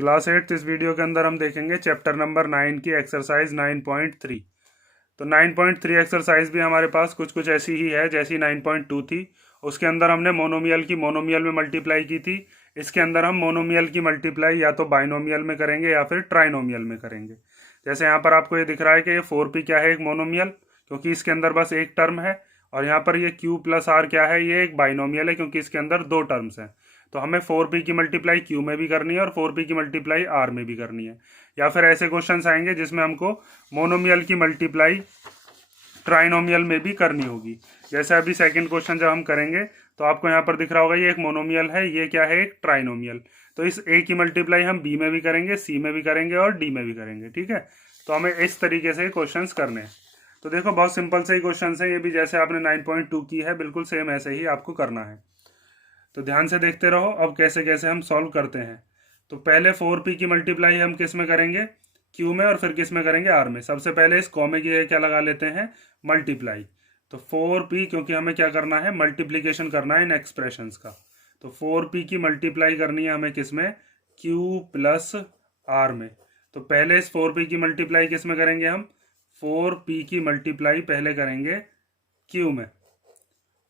Class 8 इस video के अंदर हम देखेंगे चैप्टर नंबर 9 की एक्सरसाइज 9.3। तो 9.3 एक्सरसाइज भी हमारे पास कुछ कुछ ऐसी ही है जैसी 9.2 थी। उसके अंदर हमने मोनोमियल की मोनोमियल में मल्टीप्लाई की थी। इसके अंदर हम मोनोमियल की मल्टीप्लाई या तो बाइनोमियल में करेंगे या फिर ट्राइनोमियल में करेंगे। जैसे यहाँ पर आपको ये दिख रहा है कि ये 4p क्या है, एक मोनोमियल, क्योंकि इसके अंदर बस एक टर्म है। और यहाँ पर ये q प्लस आर क्या है, ये एक बाइनोमियल है क्योंकि इसके अंदर दो टर्म्स हैं। तो हमें 4p की मल्टीप्लाई q में भी करनी है और 4p की मल्टीप्लाई r में भी करनी है। या फिर ऐसे क्वेश्चंस आएंगे जिसमें हमको मोनोमियल की मल्टीप्लाई ट्राइनोमियल में भी करनी होगी। जैसे अभी सेकंड क्वेश्चन जब हम करेंगे तो आपको यहाँ पर दिख रहा होगा ये एक मोनोमियल है, ये क्या है, एक ट्राइनोमियल। तो इस a की मल्टीप्लाई हम b में भी करेंगे, c में भी करेंगे और d में भी करेंगे। ठीक है, तो हमें इस तरीके से क्वेश्चंस करने हैं। तो देखो बहुत सिंपल से ही क्वेश्चन है, ये भी जैसे आपने 9.2 की है बिल्कुल सेम ऐसे ही आपको करना है। तो ध्यान से देखते रहो अब कैसे कैसे हम सॉल्व करते हैं। तो पहले 4p की मल्टीप्लाई हम किस में करेंगे, q में, और फिर किस में करेंगे, r में। सबसे पहले इस कॉमे की जगह क्या लगा लेते हैं, मल्टीप्लाई। तो 4p, क्योंकि हमें क्या करना है, मल्टीप्लीकेशन करना है इन एक्सप्रेशंस का। तो 4p की मल्टीप्लाई करनी है हमें किस में, q प्लस r में। तो पहले इस 4p की मल्टीप्लाई किस में करेंगे हम, 4p की मल्टीप्लाई पहले करेंगे q में,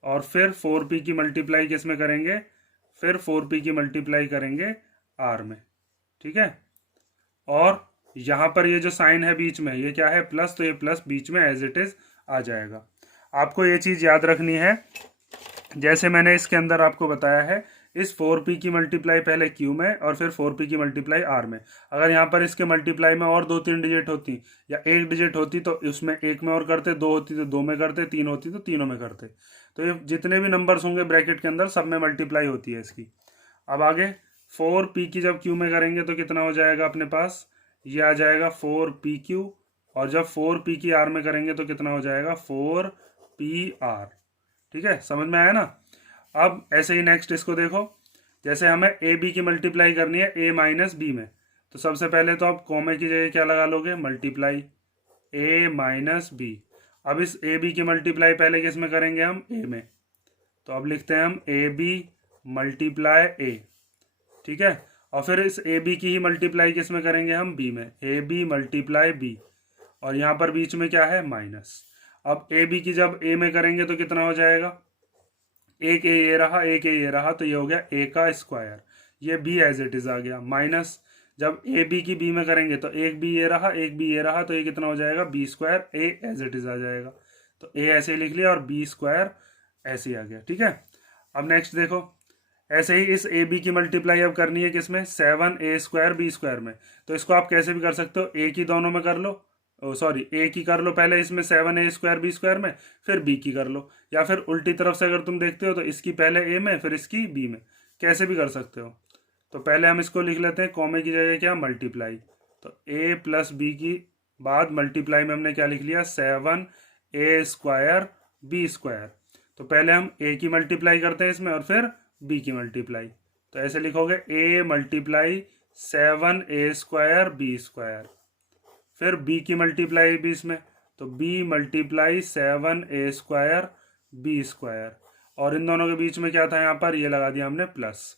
और फिर 4p की मल्टीप्लाई किस में करेंगे, फिर 4p की मल्टीप्लाई करेंगे r में। ठीक है, और यहाँ पर ये जो साइन है बीच में, ये क्या है, प्लस, तो ये प्लस बीच में एज इट इज आ जाएगा। आपको ये चीज़ याद रखनी है, जैसे मैंने इसके अंदर आपको बताया है, इस 4p की मल्टीप्लाई पहले q में और फिर 4p की मल्टीप्लाई r में। अगर यहाँ पर इसके मल्टीप्लाई में और 2-3 डिजिट होती या एक डिजिट होती तो उसमें एक में और करते, दो होती तो दो में करते, तीन होती तो तीनों में करते। तो ये जितने भी नंबर्स होंगे ब्रैकेट के अंदर सब में मल्टीप्लाई होती है इसकी। अब आगे 4p की जब q में करेंगे तो कितना हो जाएगा अपने पास, ये आ जाएगा 4pq, और जब 4p की r में करेंगे तो कितना हो जाएगा, 4pr। ठीक है, समझ में आया ना। अब ऐसे ही नेक्स्ट इसको देखो, जैसे हमें ए बी की मल्टीप्लाई करनी है a माइनस बी में। तो सबसे पहले तो आप कॉमे की जगह क्या लगा लोगे, मल्टीप्लाई a माइनस बी। अब इस ए बी की मल्टीप्लाई पहले किस में करेंगे हम, a में। तो अब लिखते हैं हम ए बी मल्टीप्लाई a। ठीक है, और फिर इस ए बी की ही मल्टीप्लाई किस में करेंगे हम, b में, ए बी मल्टीप्लाई b। और यहाँ पर बीच में क्या है, माइनस। अब ए बी की जब a में करेंगे तो कितना हो जाएगा, एक ए ये रहा, एक ए ये रहा, तो ये हो गया a का स्क्वायर। ये b एज इट इज आ गया, माइनस जब ए बी की b में करेंगे तो एक b ये रहा, एक b ये रहा, तो ये कितना हो जाएगा, b square, a as it is आ जाएगा। तो a ऐसे ही लिख लिया और b स्क्वायर ऐसे ही आ गया। ठीक है, अब नेक्स्ट देखो, ऐसे ही इस ए बी की मल्टीप्लाई अब करनी है किसमें, 7a स्क्वायर b स्क्वायर में। तो इसको आप कैसे भी कर सकते हो, a की दोनों में कर लो, सॉरी ए की कर लो पहले इसमें 7a स्क्वायर b स्क्वायर में, फिर b की कर लो। या फिर उल्टी तरफ से अगर तुम देखते हो तो इसकी पहले a में फिर इसकी b में, कैसे भी कर सकते हो। तो पहले हम इसको लिख लेते हैं कॉमे की जगह क्या, मल्टीप्लाई। तो a प्लस बी की बाद मल्टीप्लाई में हमने क्या लिख लिया, 7a स्क्वायर b स्क्वायर। तो पहले हम a की मल्टीप्लाई करते हैं इसमें और फिर b की मल्टीप्लाई। तो ऐसे लिखोगे a multiply 7a square b square, फिर b की मल्टीप्लाई भी इसमें, तो b multiply 7a square b square, और इन दोनों के बीच में क्या था, यहाँ पर ये लगा दिया हमने प्लस।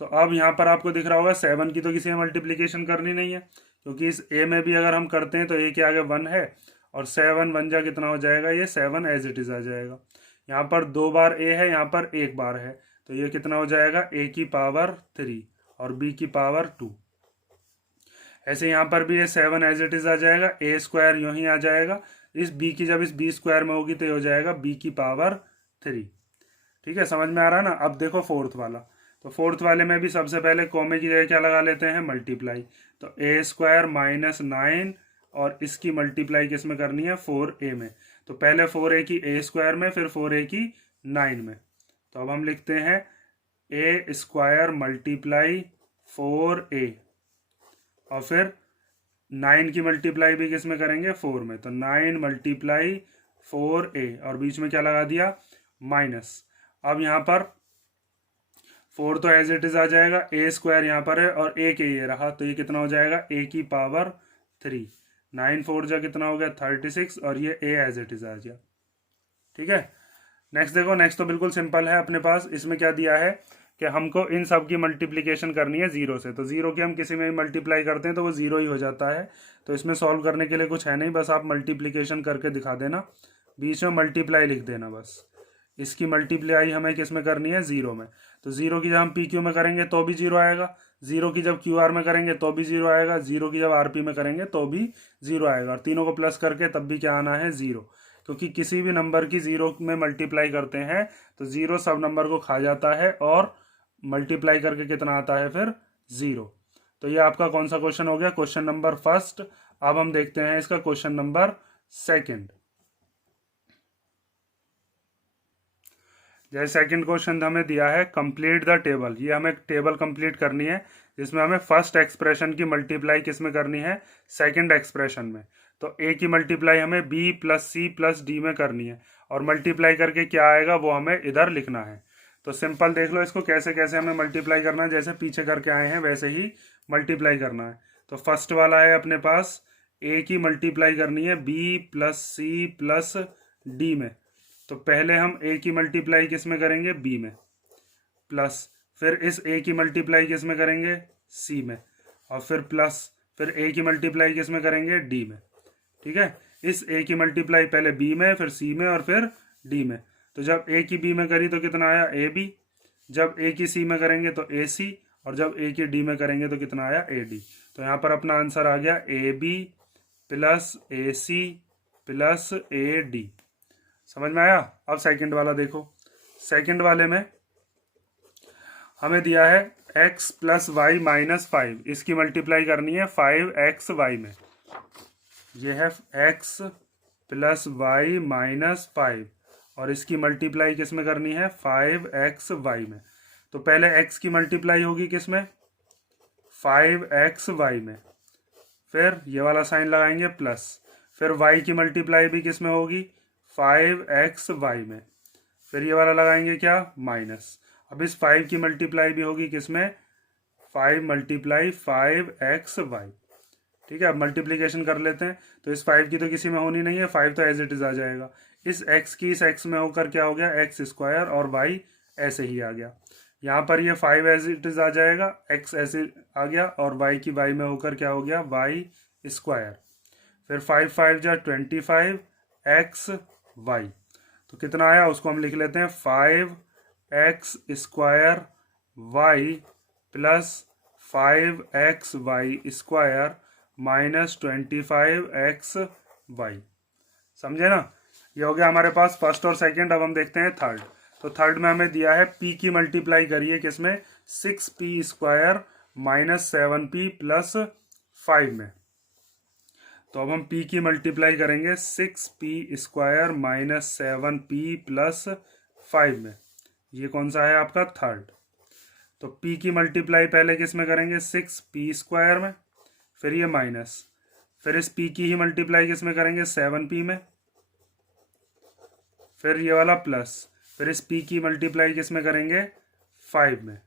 तो अब यहाँ पर आपको दिख रहा होगा 7 की तो किसी में मल्टीप्लीकेशन करनी नहीं है, क्योंकि इस a में भी अगर हम करते हैं तो a के आगे 1 है, और 7 बन जा कितना हो जाएगा, ये 7 एज इट इज आ जाएगा। यहाँ पर 2 बार a है, यहाँ पर 1 बार है, तो ये कितना हो जाएगा, a की पावर 3 और b की पावर 2। ऐसे यहाँ पर भी ये 7 एज इट इज आ जाएगा, a स्क्वायर यूं ही आ जाएगा, इस b की जब इस b स्क्वायर में होगी तो ये हो जाएगा b की पावर 3। ठीक है, समझ में आ रहा है ना। अब देखो फोर्थ वाला, तो फोर्थ वाले में भी सबसे पहले कॉमे की जगह क्या लगा लेते हैं, मल्टीप्लाई। तो a स्क्वायर माइनस 9, और इसकी मल्टीप्लाई किस में करनी है, 4a में। तो पहले 4a की a स्क्वायर में, फिर 4a की 9 में। तो अब हम लिखते हैं a स्क्वायर मल्टीप्लाई 4a, और फिर 9 की मल्टीप्लाई भी किस में करेंगे, 4 में। तो 9 मल्टीप्लाई 4a, और बीच में क्या लगा दिया, माइनस। अब यहाँ पर 4 तो एज इट इज आ जाएगा, a स्क्वायर यहाँ पर है और एक ये रहा, तो ये कितना हो जाएगा, a की पावर 3। 9 4 जा कितना हो गया, 36, और ये a एज इट इज आ गया। ठीक है, नेक्स्ट देखो, नेक्स्ट तो बिल्कुल सिंपल है अपने पास। इसमें क्या दिया है, कि हमको इन सब की मल्टीप्लिकेशन करनी है ज़ीरो से। तो ज़ीरो की हम किसी में भी मल्टीप्लाई करते हैं तो वो ज़ीरो ही हो जाता है। तो इसमें सॉल्व करने के लिए कुछ है नहीं, बस आप मल्टीप्लिकेशन करके दिखा देना, बीच में मल्टीप्लाई लिख देना बस। इसकी मल्टीप्लाई हमें किस में करनी है, ज़ीरो में। तो ज़ीरो की जब हम पी क्यू में करेंगे तो भी ज़ीरो आएगा, ज़ीरो की जब क्यू आर में करेंगे तो भी ज़ीरो आएगा, ज़ीरो की जब आर पी में करेंगे तो भी ज़ीरो आएगा, और तीनों को प्लस करके तब भी क्या आना है, ज़ीरो। क्योंकि किसी भी नंबर की ज़ीरो में मल्टीप्लाई करते हैं तो ज़ीरो सब नंबर को खा जाता है, और मल्टीप्लाई करके कितना आता है फिर, ज़ीरो। तो ये आपका कौन सा क्वेश्चन हो गया, क्वेश्चन नंबर फर्स्ट। अब हम देखते हैं इसका क्वेश्चन नंबर सेकंड। जैसे सेकंड क्वेश्चन हमें दिया है कंप्लीट द टेबल, ये हमें टेबल कंप्लीट करनी है जिसमें हमें फर्स्ट एक्सप्रेशन की मल्टीप्लाई किस में करनी है, सेकंड एक्सप्रेशन में। तो ए की मल्टीप्लाई हमें B plus C plus D में करनी है, और मल्टीप्लाई करके क्या आएगा वो हमें इधर लिखना है। तो सिंपल देख लो इसको कैसे कैसे हमें मल्टीप्लाई करना है, जैसे पीछे करके आए हैं वैसे ही मल्टीप्लाई करना है। तो फर्स्ट वाला है अपने पास, ए की मल्टीप्लाई करनी है B plus C plus D में। तो पहले हम ए की मल्टीप्लाई किस में करेंगे, बी में, प्लस फिर इस ए की मल्टीप्लाई किस में करेंगे, सी में, और फिर प्लस फिर ए की मल्टीप्लाई किस में करेंगे, डी में। ठीक है, इस ए की मल्टीप्लाई पहले बी में, फिर सी में, और फिर डी में। तो जब ए की बी में करी तो कितना आया, ए बी। जब ए की सी में करेंगे तो ए सी, और जब ए की डी में करेंगे तो कितना आया, ए डी। तो यहाँ पर अपना आंसर आ गया A B plus A C plus A D. समझ में आया। अब सेकंड वाला देखो, सेकंड वाले में हमें दिया है x plus Y minus five, इसकी मल्टीप्लाई करनी है 5xy में। ये है x plus Y minus five, और इसकी मल्टीप्लाई किस में करनी है, 5xy में। तो पहले x की मल्टीप्लाई होगी किस में, 5xy में, फिर ये वाला साइन लगाएंगे प्लस, फिर y की मल्टीप्लाई भी किस में होगी, 5xy में, फिर ये वाला लगाएंगे क्या, माइनस। अब इस 5 की मल्टीप्लाई भी होगी किसमें, 5 मल्टीप्लाई 5xy। ठीक है, अब मल्टीप्लिकेशन कर लेते हैं। तो इस 5 की तो किसी में होनी नहीं है, 5 तो एज इट इज आ जाएगा। इस x की इस x में होकर क्या हो गया, एक्स स्क्वायर, और y ऐसे ही आ गया। यहाँ पर ये 5 एज इट इज आ जाएगा, x ऐसे आ गया, और y की y में होकर क्या हो गया, y स्क्वायर। फिर 5 5 जा 25 xy। तो कितना आया उसको हम लिख लेते हैं 5x square y plus 5xy square minus 25xy। समझे ना। ये हो गया हमारे पास फर्स्ट और सेकंड। अब हम देखते हैं थर्ड। तो थर्ड में हमें दिया है p की मल्टीप्लाई करिए किसमें, 6p square minus 7p plus 5 में। तो अब हम p की मल्टीप्लाई करेंगे 6p square minus 7p plus 5 में। ये कौन सा है आपका, थर्ड। तो p की मल्टीप्लाई पहले किस में करेंगे, 6p स्क्वायर में, फिर ये माइनस, फिर इस p की ही मल्टीप्लाई किस में करेंगे, 7p में, फिर ये वाला प्लस, फिर इस p की मल्टीप्लाई किस में करेंगे, 5 में।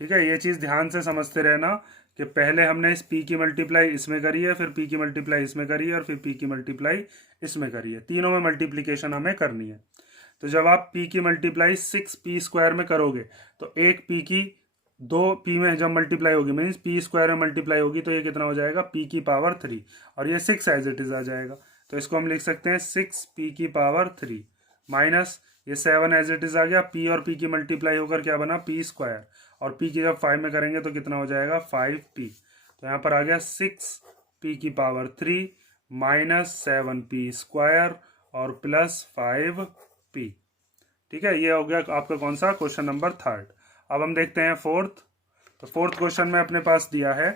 ठीक है, ये चीज़ ध्यान से समझते रहना कि पहले हमने इस p की मल्टीप्लाई इसमें करी है, फिर p की मल्टीप्लाई इसमें करी है, और फिर p की मल्टीप्लाई इसमें करी है। तीनों में मल्टीप्लिकेशन हमें करनी है। तो जब आप p की मल्टीप्लाई 6p स्क्वायर में करोगे तो एक p की दो p में जब मल्टीप्लाई होगी, मीन्स p स्क्वायर में मल्टीप्लाई होगी, तो ये कितना हो जाएगा, p की पावर 3, और ये 6 एज इट इज आ जाएगा। तो इसको हम लिख सकते हैं 6p की पावर 3 माइनस ये 7 एज इट इज आ गया, p और p की मल्टीप्लाई होकर क्या बना, p स्क्वायर, और p की जब 5 में करेंगे तो कितना हो जाएगा, 5p। तो यहाँ पर आ गया 6p की पावर 3 माइनस 7p स्क्वायर और प्लस 5p। ठीक है, ये हो गया आपका कौन सा, क्वेश्चन नंबर थर्ड। अब हम देखते हैं फोर्थ। तो फोर्थ क्वेश्चन में अपने पास दिया है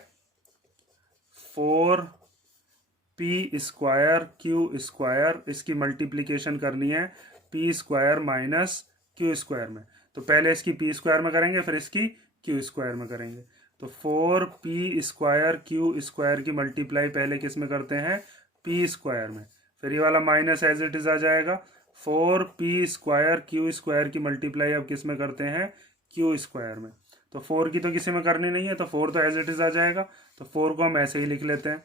4p स्क्वायर क्यू स्क्वायर, इसकी मल्टीप्लिकेशन करनी है p square minus Q square में। तो पहले इसकी p स्क्वायर में करेंगे, फिर इसकी q स्क्वायर में करेंगे। तो 4p स्क्वायर क्यू स्क्वायर की मल्टीप्लाई पहले किस में करते हैं, p स्क्वायर में, फिर ये वाला माइनस एज इट इज आ जाएगा। 4p स्क्वायर क्यू स्क्वायर की मल्टीप्लाई अब किस में करते हैं, क्यू स्क्वायर में। तो 4 की तो किसी में करनी नहीं है, तो 4 तो एज इट इज आ जाएगा। तो 4 को हम ऐसे ही लिख लेते हैं,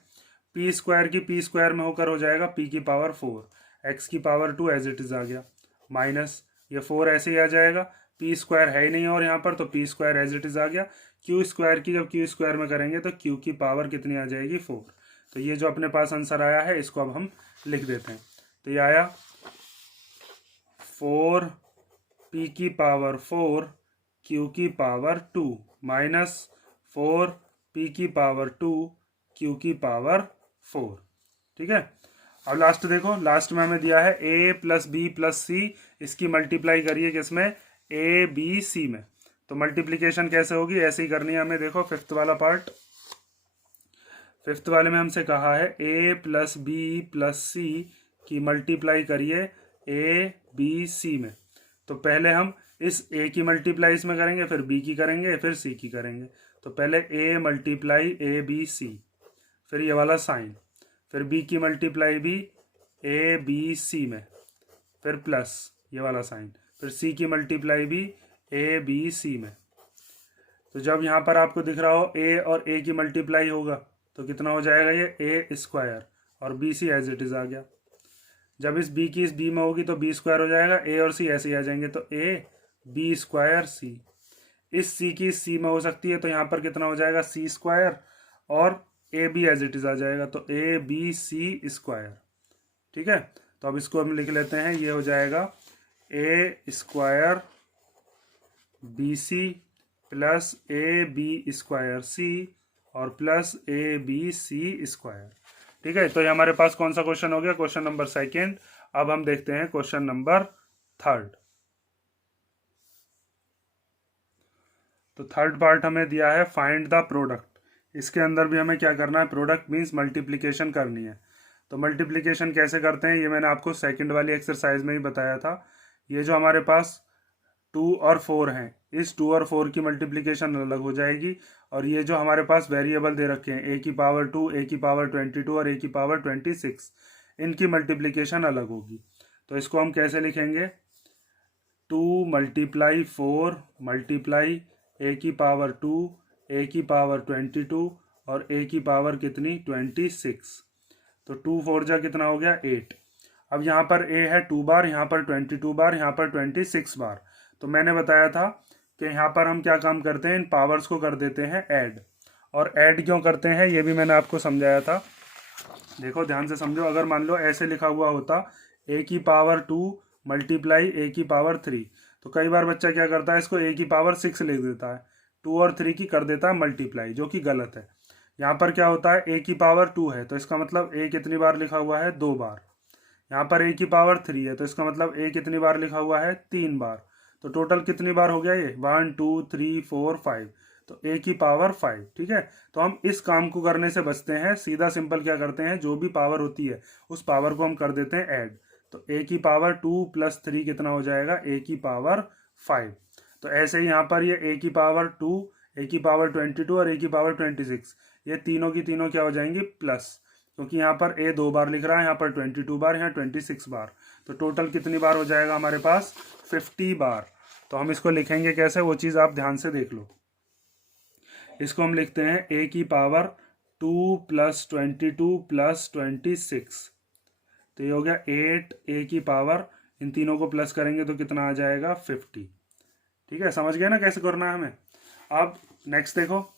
p स्क्वायर की p स्क्वायर में होकर हो जाएगा p की पावर 4, x की पावर 2 एज इट इज आ गया, माइनस ये 4 ऐसे ही आ जाएगा, पी स्क्वायर है ही नहीं और यहाँ पर, तो P square as it is आ गया। क्यू स्क्वायर की जब क्यू स्क्वायर में करेंगे तो क्यू की पावर कितनी आ जाएगी, 4। तो ये जो अपने पास आंसर आया है इसको अब हम लिख देते हैं। तो ये आया 4 पी की पावर 4 क्यू की पावर 2 माइनस 4 पी की पावर 2 क्यू की पावर 4। ठीक है। अब लास्ट देखो, लास्ट में हमें दिया है a प्लस बी प्लस सी, इसकी मल्टीप्लाई करिए किसमें, ए बी सी में। तो मल्टीप्लीकेशन कैसे होगी, ऐसे ही करनी है हमें। देखो फिफ्थ वाला पार्ट, फिफ्थ वाले में हमसे कहा है a प्लस बी प्लस सी की मल्टीप्लाई करिए ए बी सी में। तो पहले हम इस a की मल्टीप्लाई इसमें करेंगे, फिर b की करेंगे, फिर c की करेंगे। तो पहले a multiply A B C, फिर ये वाला साइन, फिर b की मल्टीप्लाई भी ए बी सी में, फिर प्लस ये वाला साइन, फिर c की मल्टीप्लाई भी ए बी सी में। तो जब यहाँ पर आपको दिख रहा हो a और a की मल्टीप्लाई होगा तो कितना हो जाएगा, ये a स्क्वायर और B C as it is आ गया। जब इस b की इस b में होगी तो b स्क्वायर हो जाएगा, a और c ऐसे ही आ जाएंगे, तो a b स्क्वायर c। इस c की इस c में हो सकती है तो यहाँ पर कितना हो जाएगा, c स्क्वायर और A B as it is आ जाएगा, तो ए बी सी स्क्वायर। ठीक है। तो अब इसको हम लिख लेते हैं, ये हो जाएगा A square B C plus A B square C और plus A B C square. ठीक है। तो ये हमारे पास कौन सा क्वेश्चन हो गया, क्वेश्चन नंबर सेकेंड। अब हम देखते हैं क्वेश्चन नंबर थर्ड। तो थर्ड पार्ट हमें दिया है फाइंड द प्रोडक्ट। इसके अंदर भी हमें क्या करना है, प्रोडक्ट मीन्स मल्टीप्लिकेशन करनी है। तो मल्टीप्लिकेशन कैसे करते हैं ये मैंने आपको सेकंड वाली एक्सरसाइज में ही बताया था। ये जो हमारे पास 2 और 4 हैं, इस 2 और 4 की मल्टीप्लिकेशन अलग हो जाएगी, और ये जो हमारे पास वेरिएबल दे रखे हैं a की पावर 2, a की पावर 22 और a की पावर 26, इनकी मल्टीप्लिकेशन अलग होगी। तो इसको हम कैसे लिखेंगे, 2 मल्टीप्लाई 4 मल्टीप्लाई a की पावर 2, a की पावर 22 और a की पावर कितनी, 26। तो 2 4 जा कितना हो गया, 8। अब यहाँ पर a है 2 बार, यहाँ पर 22 बार, यहाँ पर 26 बार। तो मैंने बताया था कि यहाँ पर हम क्या काम करते हैं, इन पावर्स को कर देते हैं ऐड। और ऐड क्यों करते हैं ये भी मैंने आपको समझाया था। देखो ध्यान से समझो, अगर मान लो ऐसे लिखा हुआ होता a की पावर 2 मल्टीप्लाई a की पावर 3, तो कई बार बच्चा क्या करता है, इसको a की पावर 6 लिख देता है, 2 और 3 की कर देता है मल्टीप्लाई, जो कि गलत है। यहाँ पर क्या होता है, a की पावर 2 है तो इसका मतलब a कितनी बार लिखा हुआ है, 2 बार। यहाँ पर a की पावर 3 है तो इसका मतलब a कितनी बार लिखा हुआ है, 3 बार। तो टोटल कितनी बार हो गया ये, 1 2 3 4 5, तो a की पावर 5। ठीक है। तो हम इस काम को करने से बचते हैं, सीधा सिंपल क्या करते हैं, जो भी पावर होती है उस पावर को हम कर देते हैं ऐड। तो a की पावर 2 प्लस 3 कितना हो जाएगा, a की पावर 5। तो ऐसे ही यहाँ पर ये a की पावर 2, a की पावर 22 और a की पावर 26, ये तीनों की तीनों क्या हो जाएंगी, प्लस, क्योंकि यहाँ पर a 2 बार लिख रहा है, यहाँ पर 22 बार, यहाँ 26 बार। तो टोटल कितनी बार हो जाएगा हमारे पास, 50 बार। तो हम इसको लिखेंगे कैसे, वो चीज़ आप ध्यान से देख लो। इसको हम लिखते हैं a की पावर 2 प्लस 22 प्लस 26। तो ये हो गया 8 a की पावर, इन तीनों को प्लस करेंगे तो कितना आ जाएगा, 50। ठीक है, समझ गए ना कैसे करना है हमें। अब नेक्स्ट देखो,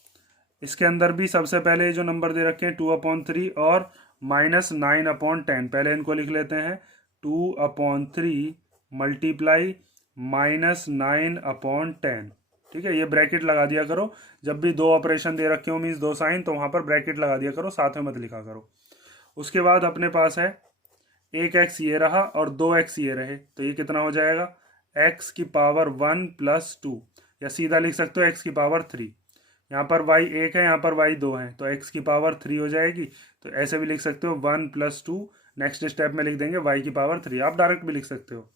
इसके अंदर भी सबसे पहले जो नंबर दे रखे हैं 2/3 और -9/10, पहले इनको लिख लेते हैं। 2/3 मल्टीप्लाई -9/10। ठीक है, ये ब्रैकेट लगा दिया करो, जब भी दो ऑपरेशन दे रखे हो मीन्स दो साइन, तो वहाँ पर ब्रैकेट लगा दिया करो, साथ में मत लिखा करो। उसके बाद अपने पास है एक x ये रहा और 2x ये रहे, तो ये कितना हो जाएगा, x की पावर 1 प्लस 2, या सीधा लिख सकते हो x की पावर 3। यहाँ पर y 1 है, यहाँ पर y 2 है, तो x की पावर 3 हो जाएगी। तो ऐसे भी लिख सकते हो 1 प्लस 2, नेक्स्ट स्टेप में लिख देंगे y की पावर 3, आप डायरेक्ट भी लिख सकते हो।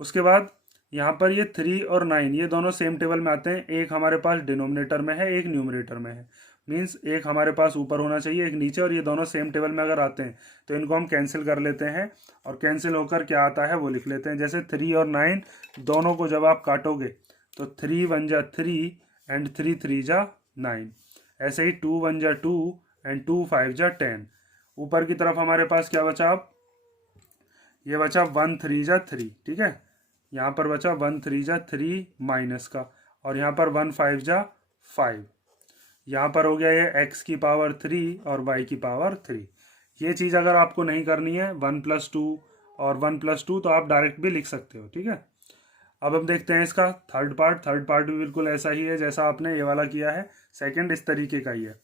उसके बाद यहाँ पर ये 3 और 9 ये दोनों सेम टेबल में आते हैं, एक हमारे पास डिनोमिनेटर में है, एक न्यूमरेटर में है, मीन्स एक हमारे पास ऊपर होना चाहिए, एक नीचे, और ये दोनों सेम टेबल में अगर आते हैं तो इनको हम कैंसिल कर लेते हैं, और कैंसिल होकर क्या आता है वो लिख लेते हैं। जैसे 3 और 9 दोनों को जब आप काटोगे तो 3 1 जा 3 एंड 3 3 जा 9, ऐसे ही 2 1 जा 2 एंड 2 5 जा 10। ऊपर की तरफ हमारे पास क्या बचा, अब ये बचा 1 3 जा 3। ठीक है, यहाँ पर बचा 1 3 जा 3 माइनस का, और यहाँ पर 1 5 जा 5। यहाँ पर हो गया ये x की पावर 3 और y की पावर 3। ये चीज़ अगर आपको नहीं करनी है 1+2 और 1+2 तो आप डायरेक्ट भी लिख सकते हो, ठीक है। अब हम देखते हैं इसका थर्ड पार्ट भी बिल्कुल ऐसा ही है जैसा आपने ये वाला किया है। सेकंड इस तरीके का ही है।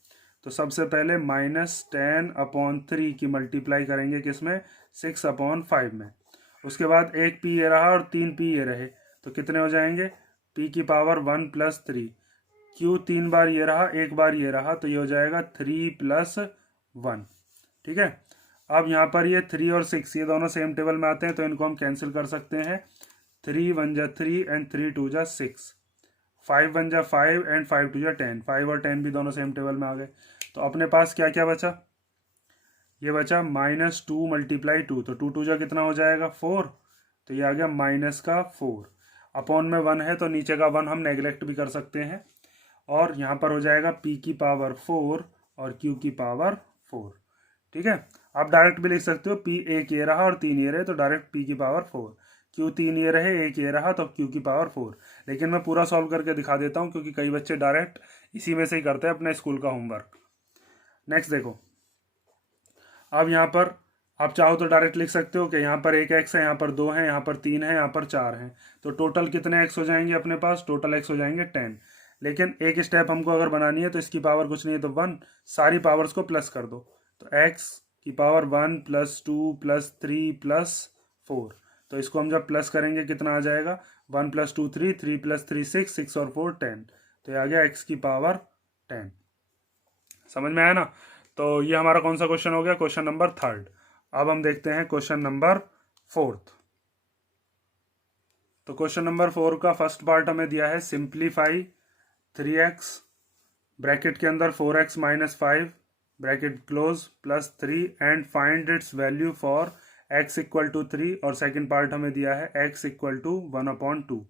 तो सबसे पहले -10/3 की मल्टीप्लाई करेंगे किसमें, 6/5 में। उसके बाद एक p ये रहा और 3 p ये रहे, तो कितने हो जाएंगे, p की पावर 1 + 3। q 3 बार ये रहा, एक बार ये रहा, तो ये हो जाएगा 3 + 1, ठीक है। अब यहाँ पर ये 3 और 6 ये दोनों सेम टेबल में आते हैं, तो इनको हम कैंसिल कर सकते हैं। 3 1 जा 3 एंड 3 2 जा 6, 5 1 जा 5 एंड 5 2 जा 10। 5 और 10 भी दोनों सेम टेबल में आ गए। तो अपने पास क्या क्या बचा, ये बचा -2 × 2, तो 2 2 जा कितना हो जाएगा 4, तो ये आ गया -4। अपॉन में 1 है तो नीचे का 1 हम नेगलेक्ट भी कर सकते हैं, और यहाँ पर हो जाएगा p की पावर 4 और q की पावर 4, ठीक है। आप डायरेक्ट भी लिख सकते हो, p एक ये रहा और 3 ये रहे, तो डायरेक्ट p की पावर 4, q 3 ये रहे, एक ये रहा, तो q की पावर 4। लेकिन मैं पूरा सॉल्व करके दिखा देता हूँ, क्योंकि कई बच्चे डायरेक्ट इसी में से ही करते हैं अपने स्कूल का होमवर्क। नेक्स्ट देखो, अब यहाँ पर आप चाहो तो डायरेक्ट लिख सकते हो कि यहाँ पर एक x है, यहाँ पर 2 है, यहाँ पर 3 है, यहाँ पर 4 है, तो टोटल कितने x हो जाएंगे अपने पास, टोटल x हो जाएंगे 10। लेकिन एक स्टेप हमको अगर बनानी है तो इसकी पावर कुछ नहीं है तो 1, सारी पावर्स को प्लस कर दो, तो x की पावर 1 + 2 + 3 + 4, तो इसको हम जब प्लस करेंगे कितना आ जाएगा, 1 + 2 3, 3 + 3 6, 6 और 4 10, तो ये आ गया x की पावर 10। समझ में आया ना। तो ये हमारा कौन सा क्वेश्चन हो गया, क्वेश्चन नंबर 3। अब हम देखते हैं क्वेश्चन नंबर 4। तो क्वेश्चन नंबर 4 का फर्स्ट पार्ट हमें दिया है, सिंप्लीफाई 3x ब्रैकेट के अंदर 4x - 5 bracket close +3 and find its value for x = 3, और सेकंड पार्ट हमें दिया है x = 1/2।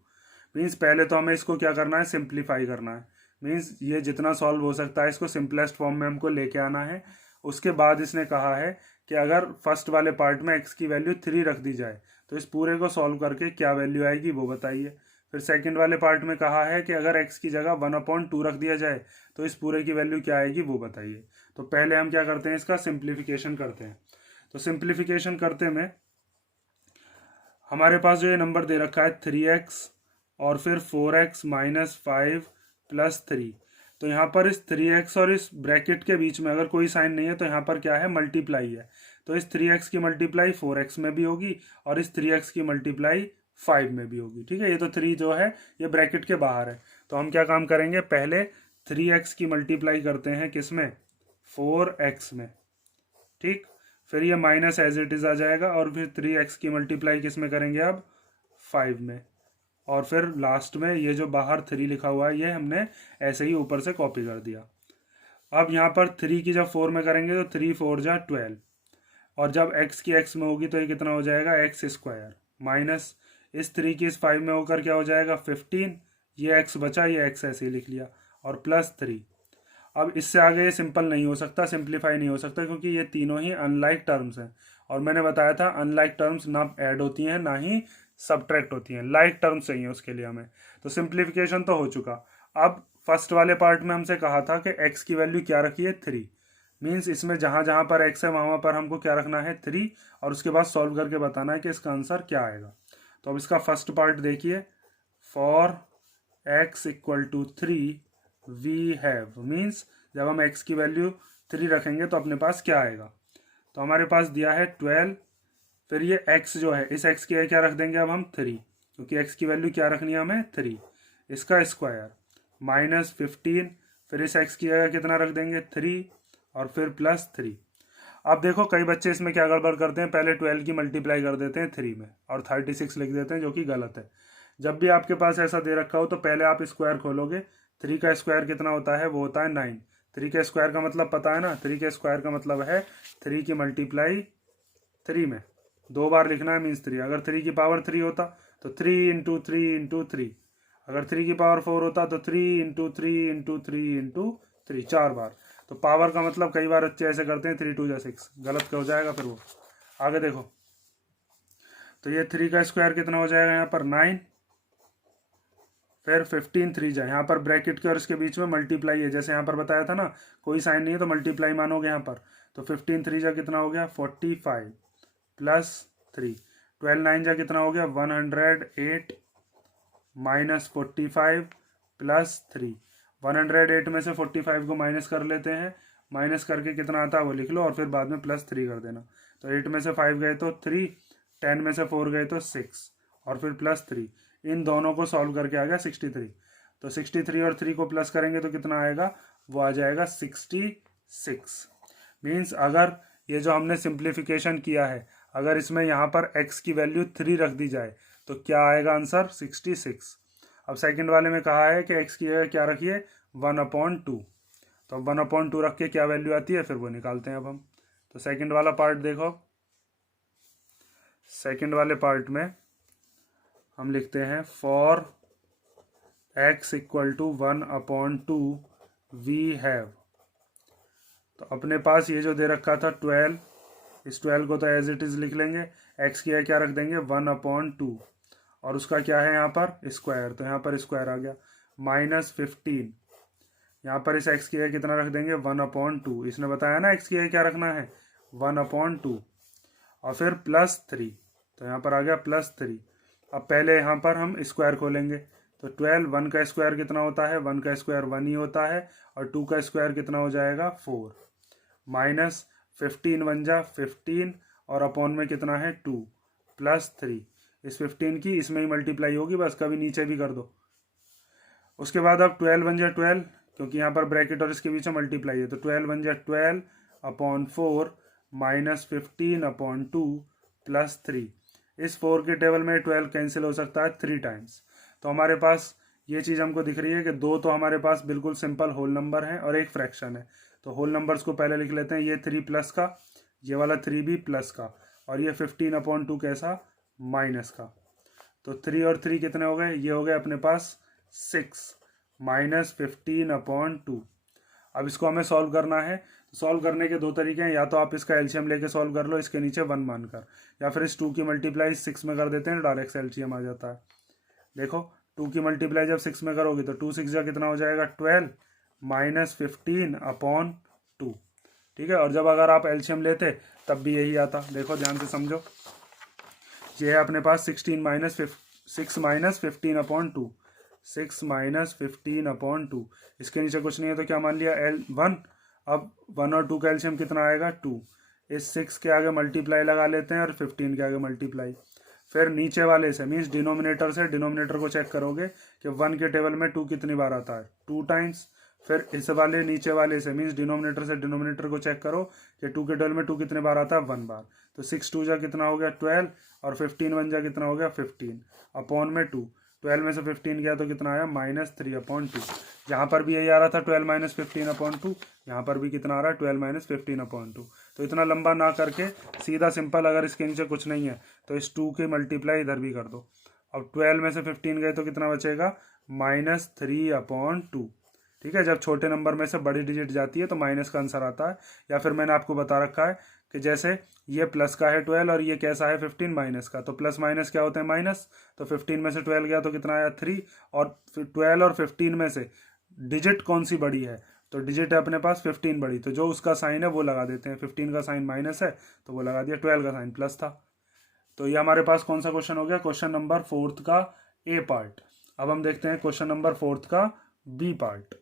मीन्स पहले तो हमें इसको क्या करना है, सिंप्लीफाई करना है। मीन्स ये जितना सॉल्व हो सकता है इसको सिंपलेस्ट फॉर्म में हमको लेके आना है। उसके बाद इसने कहा है कि अगर फर्स्ट वाले पार्ट में x की वैल्यू 3 रख दी जाए तो इस पूरे को सॉल्व करके क्या वैल्यू आएगी वो बताइए। फिर सेकंड वाले पार्ट में कहा है कि अगर x की जगह 1/2 रख दिया जाए तो इस पूरे की वैल्यू क्या आएगी वो बताइए। तो पहले हम क्या करते हैं, इसका सिंप्लीफिकेशन करते हैं। तो सिंप्लीफिकेशन करते में हमारे पास जो ये नंबर दे रखा है 3x और फिर 4x - 5 + 3, तो यहाँ पर इस 3x और इस ब्रैकेट के बीच में अगर कोई साइन नहीं है तो यहाँ पर क्या है, मल्टीप्लाई है। तो इस 3x की मल्टीप्लाई 4x में भी होगी और इस 3x की मल्टीप्लाई 5 में भी होगी, ठीक है। ये तो 3 जो है ये ब्रैकेट के बाहर है, तो हम क्या काम करेंगे, पहले 3x की मल्टीप्लाई करते हैं किसमें, 4x में, ठीक। फिर ये माइनस एज इट इज आ जाएगा, और फिर 3x की मल्टीप्लाई किस में करेंगे अब, 5 में, और फिर लास्ट में ये जो बाहर 3 लिखा हुआ है ये हमने ऐसे ही ऊपर से कॉपी कर दिया। अब यहाँ पर 3 की जब 4 में करेंगे तो 3 4 जा 12, और जब x की x में होगी तो ये कितना हो जाएगा, x² माइनस इस 3 की इस 5 में होकर क्या हो जाएगा 15, ये x बचा, ये x ऐसे ही लिख लिया, और +3। अब इससे आगे ये सिंपल नहीं हो सकता, सिंप्लीफाई नहीं हो सकता, क्योंकि ये तीनों ही अनलाइक टर्म्स हैं, और मैंने बताया था अनलाइक टर्म्स ना ऐड होती हैं ना ही सब्ट्रैक्ट होती हैं, लाइक टर्म्स चाहिए उसके लिए हमें। तो सिंप्लीफिकेशन तो हो चुका। अब फर्स्ट वाले पार्ट में हमसे कहा था कि x की वैल्यू क्या रखी है, 3। मीन्स इसमें जहाँ जहाँ पर x है वहाँ पर हमको क्या रखना है, 3, और उसके बाद सॉल्व करके बताना है कि इसका आंसर क्या आएगा। तो अब इसका फर्स्ट पार्ट देखिए, for x = 3 we have, means जब हम x की वैल्यू 3 रखेंगे तो अपने पास क्या आएगा। तो हमारे पास दिया है 12, फिर ये x जो है इस x की क्या रख देंगे अब हम 3, क्योंकि x की वैल्यू क्या रखनी है हमें 3, इसका स्क्वायर -15, फिर इस x की जगह कितना रख देंगे 3, और फिर +3। अब देखो कई बच्चे इसमें क्या गड़बड़ करते हैं, पहले 12 की मल्टीप्लाई कर देते हैं 3 में और 36 लिख देते हैं, जो कि गलत है। जब भी आपके पास ऐसा दे रखा हो तो पहले आप स्क्वायर खोलोगे, 3 का स्क्वायर कितना होता है, वो होता है 9। 3 के स्क्वायर का मतलब पता है ना, 3 के स्क्वायर का मतलब है 3 की मल्टीप्लाई 3 में 2 बार लिखना है, मीन्स 3। अगर 3 की पावर 3 होता तो 3 × 3 × 3, अगर 3 की पावर 4 होता तो 3 × 3 × 3 × 3, 4 बार। तो पावर का मतलब कई बार बच्चे ऐसे करते हैं 3 2 जा 6, गलत हो जाएगा फिर वो। आगे देखो, तो ये 3 का स्क्वायर कितना हो जाएगा यहाँ पर 9, फिर 15 3 जाए, यहाँ पर ब्रैकेट के और इसके बीच में मल्टीप्लाई है, जैसे यहाँ पर बताया था ना, कोई साइन नहीं है तो मल्टीप्लाई मानोगे यहाँ पर। तो 15 3 जा कितना हो गया 45 प्लस 3, 12 9 जा कितना हो गया 108 माइनस 45 प्लस 3। 108 में से 45 को माइनस कर लेते हैं, माइनस करके कितना आता है वो लिख लो और फिर बाद में प्लस 3 कर देना। तो 8 में से 5 गए तो 3, 10 में से 4 गए तो 6 और फिर प्लस 3। इन दोनों को सॉल्व करके आ गया 63। तो 63 और 3 को प्लस करेंगे तो कितना आएगा, वो आ जाएगा 66। मीन्स अगर ये जो हमने सिंप्लीफिकेशन किया है, अगर इसमें यहाँ पर x की वैल्यू 3 रख दी जाए तो क्या आएगा आंसर 66। अब सेकंड वाले में कहा है कि x की जगह क्या रखिए 1/2, तो 1/2 रख के क्या वैल्यू आती है फिर वो निकालते हैं अब हम। तो सेकंड वाला पार्ट देखो, सेकंड वाले पार्ट में हम लिखते हैं for x equal to 1/2 we have, तो अपने पास ये जो दे रखा था 12, इस 12 को तो एज इट इज लिख लेंगे, x की क्या रख देंगे 1/2 और उसका क्या है यहाँ पर स्क्वायर, तो यहाँ पर स्क्वायर आ गया, माइनस 15, यहाँ पर इस x की कितना रख देंगे 1/2, इसने बताया ना x की क्या रखना है 1/2 और फिर प्लस 3, तो यहाँ पर आ गया प्लस 3। अब पहले यहाँ पर हम स्क्वायर खोलेंगे, तो 12, 1 का स्क्वायर कितना होता है 1 का स्क्वायर 1 ही होता है और 2 का स्क्वायर कितना हो जाएगा 4, माइनस 15 1 जा 15 और अपॉन में कितना है 2 प्लस 3, इस 15 की इसमें ही मल्टीप्लाई होगी, बस कभी नीचे भी कर दो। उसके बाद अब 12 1 जा 12, क्योंकि यहाँ पर ब्रैकेट और इसके बीच में मल्टीप्लाई है, तो 12 1 जा 12 अपॉन 4 माइनस 15/2 प्लस 3। इस 4 के टेबल में 12 कैंसिल हो सकता है 3 टाइम्स। तो हमारे पास ये चीज़ हमको दिख रही है कि 2 तो हमारे पास बिल्कुल सिंपल होल नंबर है और एक फ्रैक्शन है। तो होल नंबर्स को पहले लिख लेते हैं, ये 3 प्लस का, ये वाला 3 भी प्लस का और ये 15/2 कैसा माइनस का। तो 3 और 3 कितने हो गए, ये हो गए अपने पास 6 माइनस 15/2। अब इसको हमें सॉल्व करना है, तो सॉल्व करने के दो तरीके हैं, या तो आप इसका एलसीएम लेके सॉल्व कर लो इसके नीचे 1 मानकर, या फिर इस 2 की मल्टीप्लाई 6 में कर देते हैं, डायरेक्ट एलसीएम आ जाता है। देखो 2 की मल्टीप्लाई जब 6 में करोगे तो 2 6 जा कितना हो जाएगा 12 माइनस 15/2, ठीक है। और जब अगर आप एलसीएम लेते तब भी यही आता, देखो ध्यान से समझो, ये है अपने पास 6 माइनस 15/2, 6 माइनस 15/2, इसके नीचे कुछ नहीं है तो क्या मान लिया L1। अब 1 और 2 का एलसीएम कितना आएगा 2, इस 6 के आगे मल्टीप्लाई लगा लेते हैं और 15 के आगे मल्टीप्लाई, फिर नीचे वाले से मीन्स डिनोमिनेटर से डिनोमिनेटर को चेक करोगे कि 1 के टेबल में 2 कितनी बार आता है 2 टाइम्स, फिर इस वाले नीचे वाले से मीन्स डिनोमिनेटर से डिनोमिनेटर को चेक करो कि 2 के टेबल में 2 कितने बार आता है 1 बार। तो 6 2 जा कितना हो गया 12 और 15 1 जा कितना हो गया 15 अपॉन में 2, 12 में से 15 गया तो कितना आया -3/2। जहाँ पर भी यही आ रहा था 12 माइनस 15/2, यहाँ पर भी कितना आ रहा है 12 माइनस 15/2। तो इतना लंबा ना करके सीधा सिंपल, अगर इसके नीचे कुछ नहीं है तो इस 2 की मल्टीप्लाई इधर भी कर दो। अब 12 में से 15 गए तो कितना बचेगा -3/2, ठीक है। जब छोटे नंबर में से बड़ी डिजिट जाती है तो माइनस का आंसर आता है, या फिर मैंने आपको बता रखा है कि जैसे ये प्लस का है 12 और ये कैसा है 15 माइनस का, तो प्लस माइनस क्या होते हैं माइनस, तो 15 में से 12 गया तो कितना आया 3, और 12 और 15 में से डिजिट कौन सी बड़ी है, तो डिजिट है अपने पास 15 बड़ी, तो जो उसका साइन है वो लगा देते हैं, 15 का साइन माइनस है तो वो लगा दिया, 12 का साइन प्लस था। तो ये हमारे पास कौन सा क्वेश्चन हो गया, क्वेश्चन नंबर 4 का ए पार्ट। अब हम देखते हैं क्वेश्चन नंबर 4 का बी पार्ट।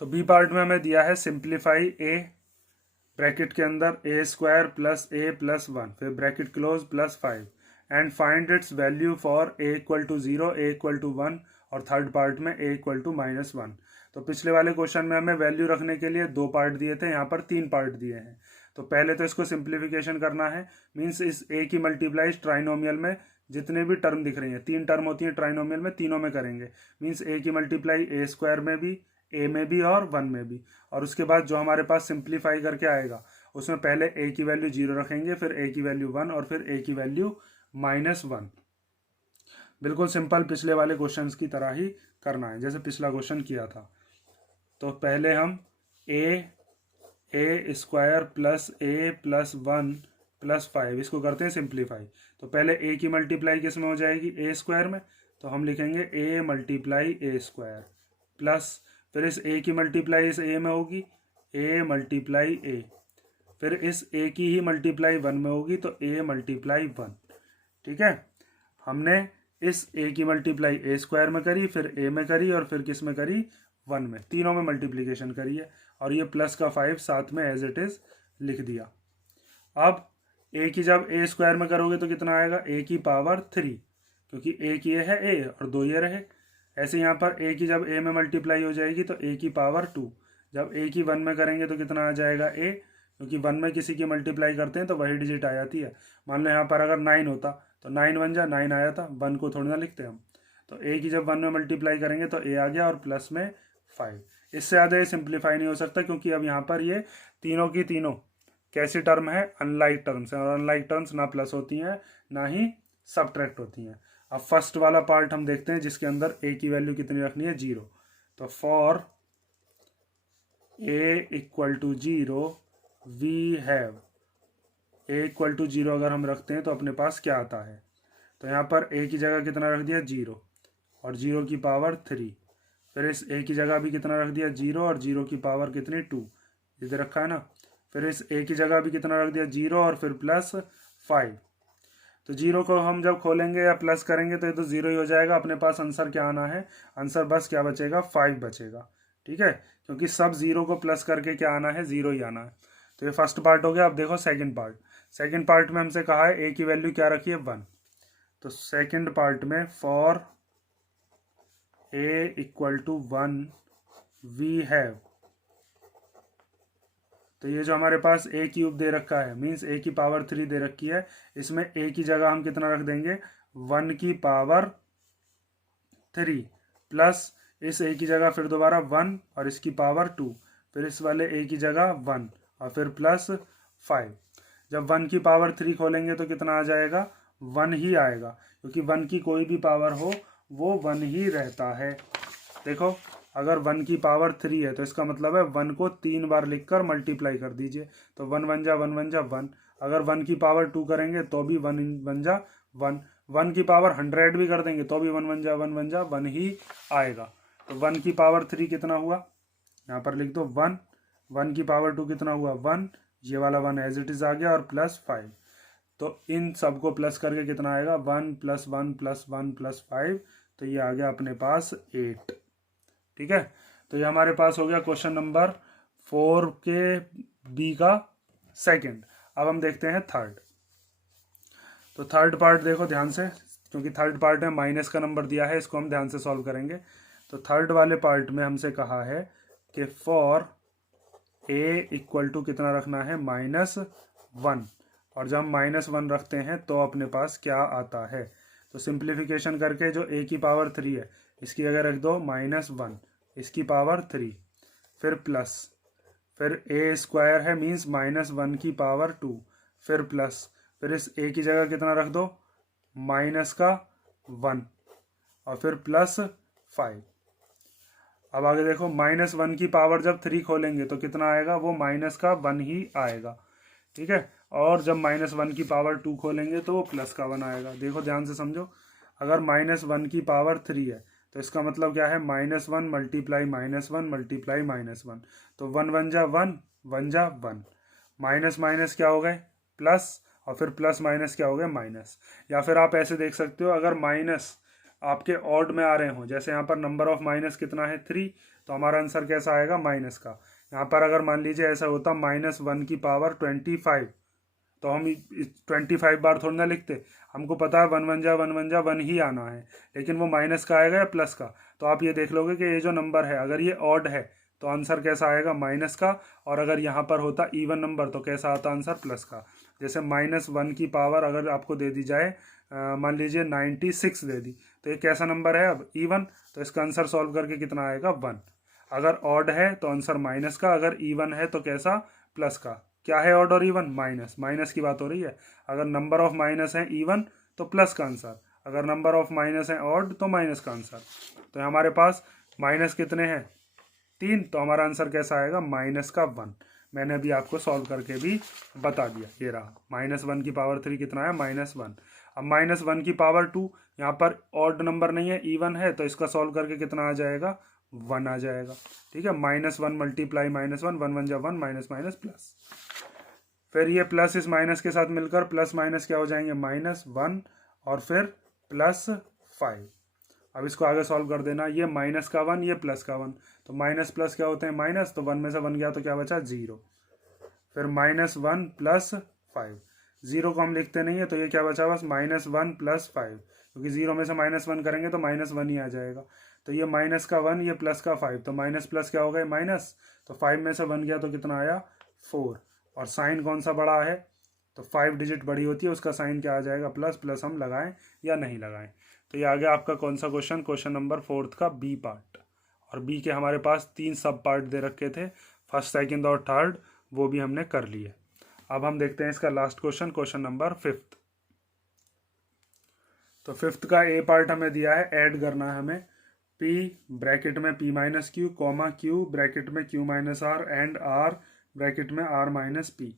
तो बी पार्ट में हमें दिया है सिंप्लीफाई ए, ब्रैकेट के अंदर a² प्लस a प्लस 1, फिर bracket close plus 5 and find its value for a equal to 0, a equal to 1 और थर्ड पार्ट में a इक्वल टू -1। तो पिछले वाले क्वेश्चन में हमें वैल्यू रखने के लिए 2 पार्ट दिए थे, यहाँ पर 3 पार्ट दिए हैं। तो पहले तो इसको सिंप्लीफिकेशन करना है, मीन्स इस a की मल्टीप्लाई ट्राइनोमियल में जितने भी टर्म दिख रही हैं, 3 टर्म होती हैं ट्राइनोमियल में, तीनों में करेंगे। मीन्स a की मल्टीप्लाई a² में भी, a में भी और 1 में भी, और उसके बाद जो हमारे पास सिंप्लीफाई करके आएगा उसमें पहले a की वैल्यू 0 रखेंगे, फिर a की वैल्यू 1 और फिर a की वैल्यू -1। बिल्कुल सिंपल पिछले वाले क्वेश्चंस की तरह ही करना है जैसे पिछला क्वेश्चन किया था। तो पहले हम a² plus a plus 1 plus 5, इसको करते हैं सिंप्लीफाई। तो पहले ए की मल्टीप्लाई किस में हो जाएगी, ए स्क्वायर में, तो हम लिखेंगे A multiply A square plus, फिर इस ए की मल्टीप्लाई इस ए में होगी, ए मल्टीप्लाई ए, फिर इस ए की ही मल्टीप्लाई 1 में होगी तो ए मल्टीप्लाई 1। ठीक है, हमने इस ए की मल्टीप्लाई ए स्क्वायर में करी, फिर ए में करी और फिर किस में करी, 1 में, तीनों में मल्टीप्लिकेशन करी है। और ये प्लस का 5 साथ में एज इट इज लिख दिया। अब ए की जब ए स्क्वायर में करोगे तो कितना आएगा, ए की पावर 3, क्योंकि एक ये है ए और 2 ये रहे। ऐसे यहाँ पर ए की जब ए में मल्टीप्लाई हो जाएगी तो ए की पावर 2, जब ए की 1 में करेंगे तो कितना आ जाएगा ए, क्योंकि 1 में किसी की मल्टीप्लाई करते हैं तो वही डिजिट आ जाती है। मान लो यहाँ पर अगर 9 होता तो 9 1 जा 9 आया था, 1 को थोड़ी ना लिखते हम। तो ए की जब 1 में मल्टीप्लाई करेंगे तो ए आ गया और प्लस में 5। इससे ज़्यादा ये सिंप्लीफाई नहीं हो सकता, क्योंकि अब यहाँ पर ये तीनों की तीनों कैसी टर्म है, अनलाइक टर्म्स हैं, और अनलाइक टर्म्स ना प्लस होती हैं ना ही सब्ट्रैक्ट होती हैं। अब फर्स्ट वाला पार्ट हम देखते हैं जिसके अंदर ए की वैल्यू कितनी रखनी है, 0। तो for A equal to 0 we have, A equal to 0 अगर हम रखते हैं तो अपने पास क्या आता है, तो यहाँ पर ए की जगह कितना रख दिया, 0 और 0 की पावर 3, फिर इस ए की जगह भी कितना रख दिया, 0 और 0 की पावर कितनी, 2, इधर रखा है ना। फिर इस ए की जगह भी कितना रख दिया, 0 और फिर प्लस 5। तो 0 को हम जब खोलेंगे या प्लस करेंगे तो ये तो 0 ही हो जाएगा। अपने पास आंसर क्या आना है, आंसर बस क्या बचेगा, 5 बचेगा। ठीक है, क्योंकि सब 0 को प्लस करके क्या आना है, 0 ही आना है। तो ये फर्स्ट पार्ट हो गया। अब देखो सेकंड पार्ट। सेकंड पार्ट में हमसे कहा है ए की वैल्यू क्या रखी है, 1। तो सेकंड पार्ट में for A equal to 1 we have, तो ये जो हमारे पास ए क्यूब दे रखा है, मीन्स ए की पावर 3 दे रखी है, इसमें ए की जगह हम कितना रख देंगे, 1 की पावर 3 प्लस इस ए की जगह फिर दोबारा 1 और इसकी पावर 2, फिर इस वाले ए की जगह 1 और फिर प्लस 5। जब 1 की पावर 3 खोलेंगे तो कितना आ जाएगा, 1 ही आएगा, क्योंकि 1 की कोई भी पावर हो वो 1 ही रहता है। देखो अगर 1 की पावर 3 है तो इसका मतलब है 1 को 3 बार लिखकर मल्टीप्लाई कर दीजिए, तो 1 1 जा 1 1 जा 1। अगर 1 की पावर 2 करेंगे तो भी 1 1 जा 1। 1 की पावर 100 भी कर देंगे तो भी 1 1 जा 1 1 जा 1 ही आएगा। तो 1 की पावर 3 कितना हुआ, यहाँ पर लिख दो 1। 1 की पावर 2 कितना हुआ, 1, ये वाला 1 एज इट इज आ गया और प्लस 5। तो इन सबको प्लस करके कितना आएगा, 1 प्लस 1 प्लस 1 प्लस 5, तो ये आ गया अपने पास 8। ठीक है, तो ये हमारे पास हो गया क्वेश्चन नंबर 4 के बी का सेकंड। अब हम देखते हैं थर्ड। तो थर्ड पार्ट देखो ध्यान से, क्योंकि थर्ड पार्ट में माइनस का नंबर दिया है, इसको हम ध्यान से सॉल्व करेंगे। तो थर्ड वाले पार्ट में हमसे कहा है कि फॉर ए इक्वल टू कितना रखना है, -1, और जब हम -1 रखते हैं तो अपने पास क्या आता है। तो सिंप्लीफिकेशन करके जो ए की पावर 3 है इसकी जगह रख दो -1, इसकी पावर 3, फिर प्लस, फिर ए स्क्वायर है मीन्स -1 की पावर 2, फिर प्लस, फिर इस ए की जगह कितना रख दो, -1 और फिर प्लस 5। अब आगे देखो -1 की पावर जब 3 खोलेंगे तो कितना आएगा, वो -1 ही आएगा। ठीक है, और जब -1 की पावर 2 खोलेंगे तो वो +1 आएगा। देखो ध्यान से समझो, अगर -1 की पावर 3 है तो इसका मतलब क्या है, -1 मल्टीप्लाई -1 मल्टीप्लाई -1, तो 1 1 जा 1 1 जा 1, माइनस माइनस क्या हो गए प्लस, और फिर प्लस माइनस क्या हो गए माइनस। या फिर आप ऐसे देख सकते हो, अगर माइनस आपके ऑड में आ रहे हो, जैसे यहाँ पर नंबर ऑफ माइनस कितना है 3, तो हमारा आंसर कैसा आएगा, माइनस का। यहाँ पर अगर मान लीजिए ऐसा होता -1 की पावर 25, तो हम 25 बार थोड़ी ना लिखते, हमको पता है 1 1 जा 1 1 जा 1 ही आना है, लेकिन वो माइनस का आएगा या प्लस का। तो आप ये देख लोगे कि ये जो नंबर है अगर ये ऑड है तो आंसर कैसा आएगा, माइनस का, और अगर यहाँ पर होता इवन नंबर तो कैसा आता आंसर, प्लस का। जैसे -1 की पावर अगर आपको दे दी जाए, मान लीजिए 96 दे दी, तो ये कैसा नंबर है अब, इवन, तो इसका आंसर सॉल्व करके कितना आएगा 1। अगर ऑड है तो आंसर माइनस का, अगर इवन है तो कैसा, प्लस का। क्या है ऑड और इवन, माइनस, माइनस की बात हो रही है। अगर नंबर ऑफ माइनस है इवन तो प्लस का आंसर, अगर नंबर ऑफ माइनस है ऑड तो माइनस का आंसर। तो हमारे पास माइनस कितने हैं, 3, तो हमारा आंसर कैसा आएगा, -1। मैंने अभी आपको सॉल्व करके भी बता दिया। ये रहा -1 की पावर 3 कितना है -1। अब -1 की पावर 2, यहाँ पर ऑड नंबर नहीं है, इवन है, तो इसका सॉल्व करके कितना आ जाएगा 1 आ जाएगा। ठीक है, -1 मल्टीप्लाई -1, 1 1 जा 1, माइनस माइनस प्लस, फिर ये प्लस इस माइनस के साथ मिलकर प्लस माइनस क्या हो जाएंगे -1 और फिर +5। अब इसको आगे सॉल्व कर देना, ये माइनस का 1, ये प्लस का 1, तो माइनस प्लस क्या होते हैं माइनस, तो 1 में से 1 गया तो क्या बचा 0, फिर -1 + 5, 0 को हम लिखते नहीं है तो ये क्या बचा बस -1 + 5, क्योंकि 0 में से -1 करेंगे तो -1 ही आ जाएगा। तो ये माइनस का 1, ये प्लस का 5, तो माइनस प्लस क्या हो गया माइनस, तो 5 में से 1 गया तो कितना आया 4, और साइन कौन सा बड़ा है, तो 5 डिजिट बड़ी होती है, उसका साइन क्या आ जाएगा प्लस, प्लस हम लगाएं या नहीं लगाएं। तो ये आ गया आपका कौन सा क्वेश्चन, क्वेश्चन नंबर 4 का बी पार्ट। और बी के हमारे पास 3 सब पार्ट दे रखे थे, फर्स्ट सेकंड और थर्ड, वो भी हमने कर लिए। अब हम देखते हैं इसका लास्ट क्वेश्चन, क्वेश्चन नंबर 5। तो 5th का ए पार्ट हमें दिया है, ऐड करना है हमें p ब्रैकेट में p minus Q comma q bracket में q minus R and r bracket में r माइनस पी।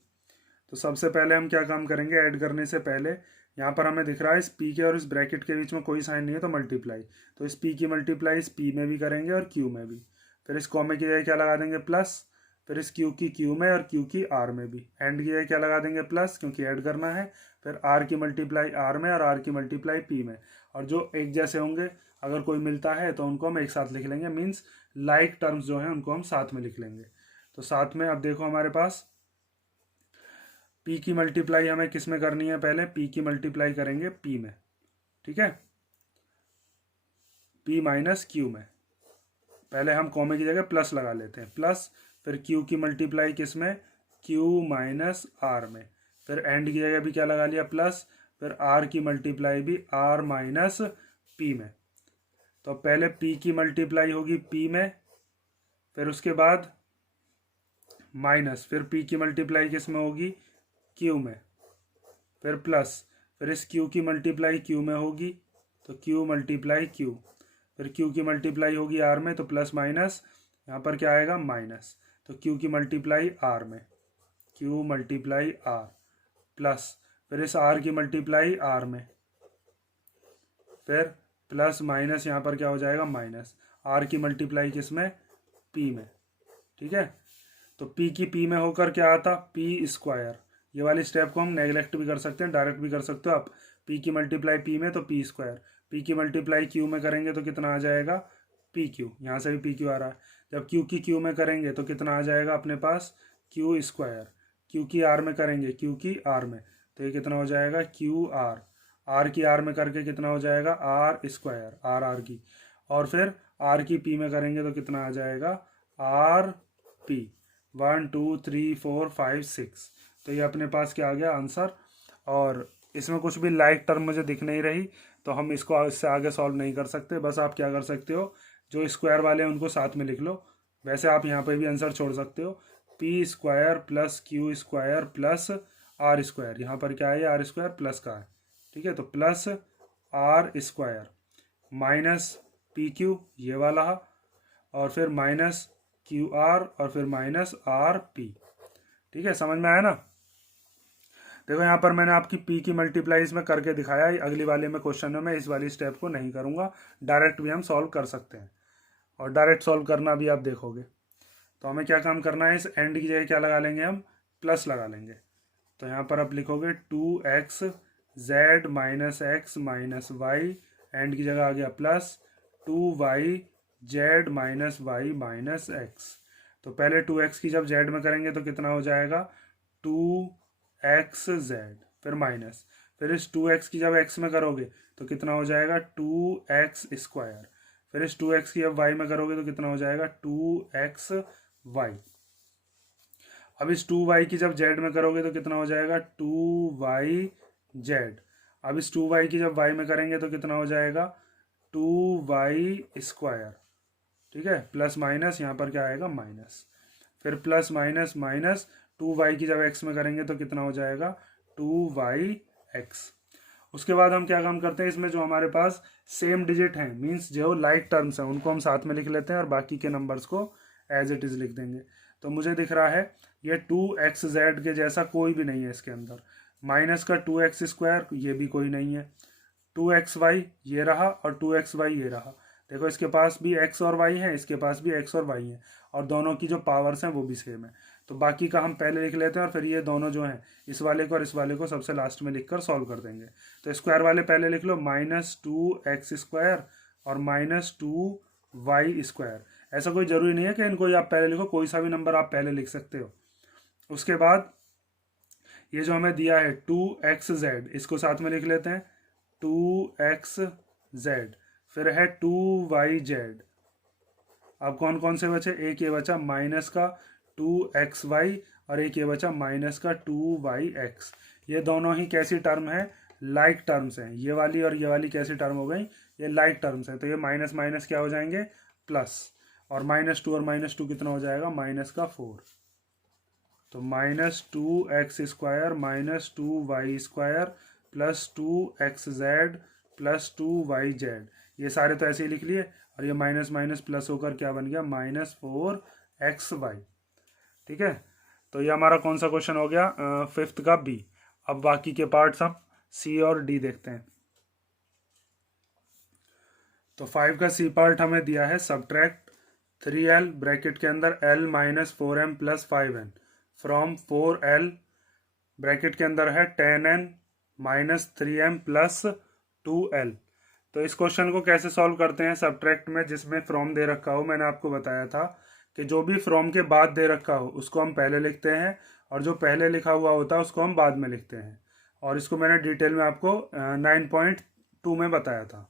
तो सबसे पहले हम क्या काम करेंगे, ऐड करने से पहले यहाँ पर हमें दिख रहा है इस p के और इस ब्रैकेट के बीच में कोई साइन नहीं है तो मल्टीप्लाई, तो इस p की मल्टीप्लाई इस p में भी करेंगे और q में भी, फिर इस कॉमे की जगह क्या लगा देंगे प्लस, फिर इस q की q में और q की r में भी, एंड की जगह क्या लगा देंगे प्लस क्योंकि ऐड करना है, फिर r की मल्टीप्लाई r में और r की मल्टीप्लाई p में, और जो एक जैसे होंगे अगर कोई मिलता है तो उनको हम एक साथ लिख लेंगे, मीन्स लाइक टर्म्स जो हैं उनको हम साथ में लिख लेंगे। तो साथ में अब देखो हमारे पास p की मल्टीप्लाई हमें किस में करनी है, पहले p की मल्टीप्लाई करेंगे p में, ठीक है, p माइनस q में, पहले हम कॉमे की जगह प्लस लगा लेते हैं प्लस, फिर q की मल्टीप्लाई किस में q माइनस r में, फिर एंड की जगह भी क्या लगा लिया प्लस, फिर r की मल्टीप्लाई भी r माइनस p में। तो पहले p की मल्टीप्लाई होगी p में, फिर उसके बाद माइनस, फिर p की मल्टीप्लाई किस में होगी q में, फिर प्लस, फिर इस q की मल्टीप्लाई q में होगी तो q मल्टीप्लाई q, फिर q की मल्टीप्लाई होगी r में तो प्लस माइनस, यहाँ पर क्या आएगा माइनस, तो q की मल्टीप्लाई r में, q मल्टीप्लाई r प्लस, फिर इस r की मल्टीप्लाई r में, फिर प्लस माइनस यहाँ पर क्या हो जाएगा माइनस, r की मल्टीप्लाई किस में p में, ठीक है। तो p की p में होकर क्या आता p स्क्वायर, ये वाली स्टेप को हम नेगलेक्ट भी कर सकते हैं, डायरेक्ट भी कर सकते हो आप, p की मल्टीप्लाई p में तो p स्क्वायर, p की मल्टीप्लाई q में करेंगे तो कितना आ जाएगा पी क्यू, यहाँ से भी pq आ रहा है, जब q की q में करेंगे तो कितना आ जाएगा अपने पास q स्क्वायर, q की r में करेंगे q की r में, तो ये कितना हो जाएगा q r, r की r में करके कितना हो जाएगा r स्क्वायर, r की, और फिर r की p में करेंगे तो कितना आ जाएगा r p, 1 2 3 4 5 6। तो ये अपने पास क्या आ गया आंसर, और इसमें कुछ भी लाइक टर्म मुझे दिख नहीं रही तो हम इसको इससे आगे सॉल्व नहीं कर सकते। बस आप क्या कर सकते हो, जो स्क्वायर वाले हैं उनको साथ में लिख लो, वैसे आप यहाँ पे भी आंसर छोड़ सकते हो, p square plus q square plus r square, यहाँ पर क्या है r स्क्वायर प्लस का है, ठीक है, तो plus r square minus P Q ये वाला, और फिर माइनस क्यू आर और फिर माइनस आर पी, ठीक है, समझ में आया ना। देखो यहाँ पर मैंने आपकी p की मल्टीप्लाई इसमें करके दिखाया, अगली वाले में क्वेश्चन में मैं इस वाली स्टेप को नहीं करूँगा, डायरेक्ट भी हम सॉल्व कर सकते हैं, और डायरेक्ट सॉल्व करना भी आप देखोगे। तो हमें क्या काम करना है, इस एंड की जगह क्या लगा लेंगे हम प्लस लगा लेंगे, तो यहाँ पर आप लिखोगे 2x z minus X minus Y, and की जगह आ गया plus 2y z minus Y minus X. तो पहले 2x की जब z में करेंगे तो कितना हो जाएगा 2xz, फिर माइनस, फिर इस 2x की जब x में करोगे तो कितना हो जाएगा 2x स्क्वायर, फिर इस 2x की जब y में करोगे तो कितना हो जाएगा 2xy। अब इस 2y की जब z में करोगे तो कितना हो जाएगा 2yz, अब इस 2y की जब y में करेंगे तो कितना हो जाएगा 2y स्क्वायर, ठीक है, प्लस माइनस यहाँ पर क्या आएगा माइनस, फिर प्लस माइनस माइनस 2y की जब x में करेंगे तो कितना हो जाएगा 2yx। उसके बाद हम क्या काम करते हैं, इसमें जो हमारे पास सेम डिजिट हैं, मींस जो लाइक टर्म्स हैं, उनको हम साथ में लिख लेते हैं और बाकी के नंबर्स को एज इट इज़ लिख देंगे। तो मुझे दिख रहा है ये 2xz के जैसा कोई भी नहीं है इसके अंदर। माइनस का 2x² ये भी कोई नहीं है। 2xy ये रहा और 2xy ये रहा। देखो इसके पास भी x और y है, इसके पास भी x और y है, और दोनों की जो पावर्स हैं वो भी सेम है। तो बाकी का हम पहले लिख लेते हैं और फिर ये दोनों जो हैं इस वाले को और इस वाले को सबसे लास्ट में लिखकर सॉल्व कर देंगे। तो स्क्वायर वाले पहले लिख लो, -2x² और -2y²। ऐसा कोई ज़रूरी नहीं है कि इनको आप पहले लिखो, कोई सा भी नंबर आप पहले लिख सकते हो। उसके बाद ये जो हमें दिया है 2xz, इसको साथ में लिख लेते हैं 2xz। फिर है 2yz। अब कौन कौन से बचे? एक ये बचा माइनस का 2xy और एक ये बचा माइनस का 2yx। ये दोनों ही कैसी टर्म है? लाइक टर्म्स हैं। ये वाली और ये वाली कैसी टर्म हो गई? ये लाइक टर्म्स हैं। तो ये माइनस माइनस क्या हो जाएंगे? प्लस। और -2 और -2 कितना हो जाएगा? माइनस का 4। तो -2x² -2y² plus 2xz plus 2yz। ये सारे तो ऐसे ही लिख लिए, और ये माइनस माइनस प्लस होकर क्या बन गया? -4xy। ठीक है, तो ये हमारा कौन सा क्वेश्चन हो गया? 5th का बी। अब बाकी के पार्ट्स हम सी और डी देखते हैं। तो 5 का सी पार्ट हमें दिया है, सब्ट्रैक्ट 3l ब्रैकेट के अंदर l - 4m + 5n from 4l bracket के अंदर है 10n - 3m + 2l। तो इस क्वेश्चन को कैसे सॉल्व करते हैं सब्ट्रैक्ट में, जिसमें फ्रॉम दे रखा हो? मैंने आपको बताया था कि जो भी फ्रॉम के बाद दे रखा हो उसको हम पहले लिखते हैं, और जो पहले लिखा हुआ होता है उसको हम बाद में लिखते हैं। और इसको मैंने डिटेल में आपको 9.2 में बताया था।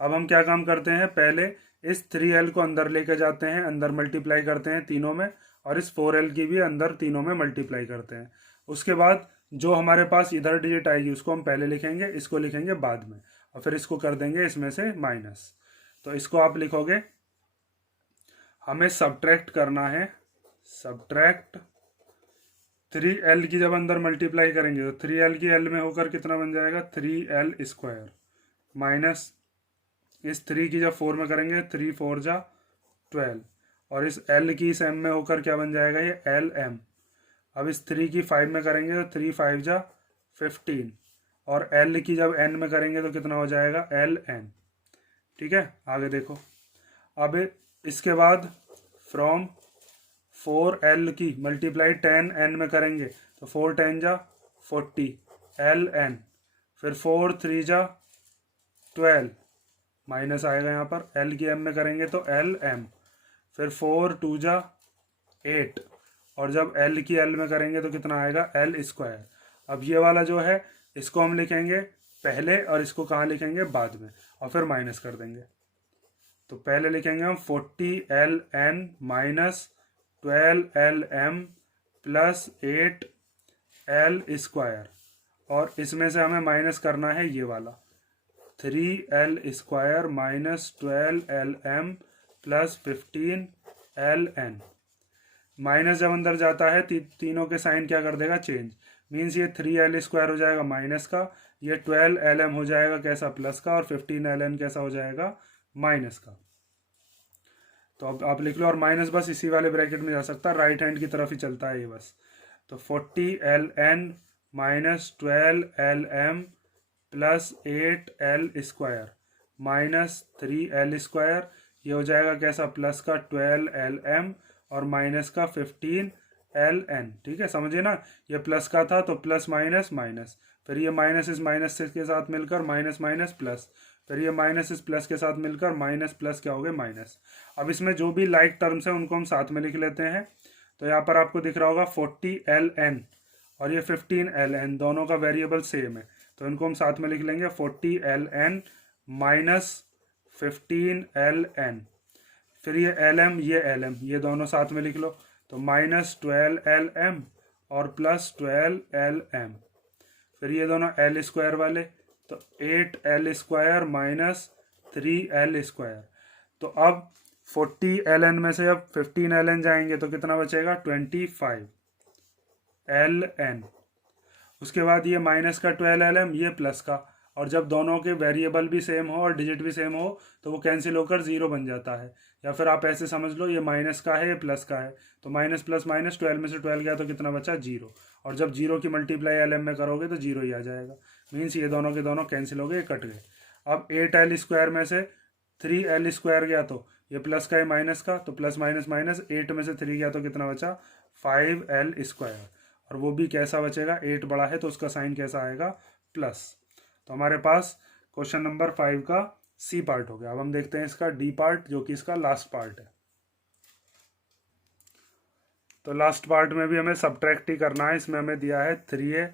अब हम क्या काम करते हैं? पहले इस 3l को अंदर लेके जाते हैं, अंदर मल्टीप्लाई करते हैं तीनों में, और इस 4l की भी अंदर तीनों में मल्टीप्लाई करते हैं। उसके बाद जो हमारे पास इधर डिजिट आएगी उसको हम पहले लिखेंगे, इसको लिखेंगे बाद में, और फिर इसको कर देंगे इसमें से माइनस। तो इसको आप लिखोगे, हमें सब्ट्रैक्ट करना है, सब्ट्रैक्ट 3l की जब अंदर मल्टीप्लाई करेंगे तो 3l की l में होकर कितना बन जाएगा? 3l² माइनस इस 3 की जब 4 में करेंगे 3 4 जा 12, और इस l की इस m में होकर क्या बन जाएगा? ये lm। अब इस 3 की 5 में करेंगे तो 3 5 जा 15, और l की जब n में करेंगे तो कितना हो जाएगा? ln। ठीक है, आगे देखो। अब इसके बाद फ्रॉम 4l की मल्टीप्लाई 10n में करेंगे तो 4 10 जा 40 ln, फिर 4 3 जा 12 माइनस आएगा यहाँ पर, l की m में करेंगे तो lm, फिर 4 2 जा 8, और जब l की l में करेंगे तो कितना आएगा? l²। अब ये वाला जो है इसको हम लिखेंगे पहले और इसको कहाँ लिखेंगे? बाद में, और फिर माइनस कर देंगे। तो पहले लिखेंगे हम 40ln minus 12lm plus 8l², और इसमें से हमें माइनस करना है ये वाला 3l² minus 12lm plus 15ln। Minus जब अंदर जाता है तीनों के साइन क्या कर देगा? चेंज। मीन्स ये 3l² हो जाएगा माइनस का, ये 12lm हो जाएगा कैसा? प्लस का, और 15ln कैसा हो जाएगा? माइनस का। तो अब आप लिख लो, और माइनस बस इसी वाले ब्रैकेट में जा सकता है, राइट हैंड की तरफ ही चलता है ये बस। तो 40ln minus 12lm plus 8l² minus 3l², ये हो जाएगा कैसा? प्लस का 12lm और माइनस का 15ln। ठीक है, समझे ना? ये प्लस का था तो प्लस माइनस माइनस, फिर ये माइनस इस माइनस के साथ मिलकर माइनस माइनस प्लस, फिर ये माइनस इस प्लस के साथ मिलकर माइनस प्लस क्या हो गए? माइनस। अब इसमें जो भी लाइक टर्म्स हैं उनको हम साथ में लिख लेते हैं। तो यहाँ पर आपको दिख रहा होगा 40ln और ये 15ln, दोनों का वेरिएबल सेम है, तो इनको हम साथ में लिख लेंगे 40ln माइनस 15ln, फिर ये lm ये lm, ये दोनों साथ में लिख लो, तो माइनस 12lm और प्लस 12lm, फिर ये दोनों l² वाले तो 8l² माइनस 3l²। तो अब 40ln में से अब 15ln जाएंगे तो कितना बचेगा? 25ln। उसके बाद ये माइनस का 12lm, ये प्लस का, और जब दोनों के वेरिएबल भी सेम हो और डिजिट भी सेम हो तो वो कैंसिल होकर 0 बन जाता है। या फिर आप ऐसे समझ लो ये माइनस का है ये प्लस का है, तो माइनस प्लस माइनस 12 में से 12 गया तो कितना बचा 0, और जब 0 की मल्टीप्लाई एल एम में करोगे तो 0 ही आ जाएगा। मीन्स ये दोनों के दोनों कैंसिल हो गए, ये कट गए। अब 8l² में से 3l² गया तो ये प्लस का है माइनस का, तो प्लस माइनस माइनस 8 में से 3 गया तो कितना बचा 5l², और वो भी कैसा बचेगा 8 बड़ा है तो उसका साइन कैसा आएगा प्लस। तो हमारे पास क्वेश्चन नंबर 5 का सी पार्ट हो गया। अब हम देखते हैं इसका डी पार्ट जो कि इसका लास्ट पार्ट है। तो लास्ट पार्ट में भी हमें सब्ट्रैक्ट ही करना है। इसमें हमें दिया है 3a,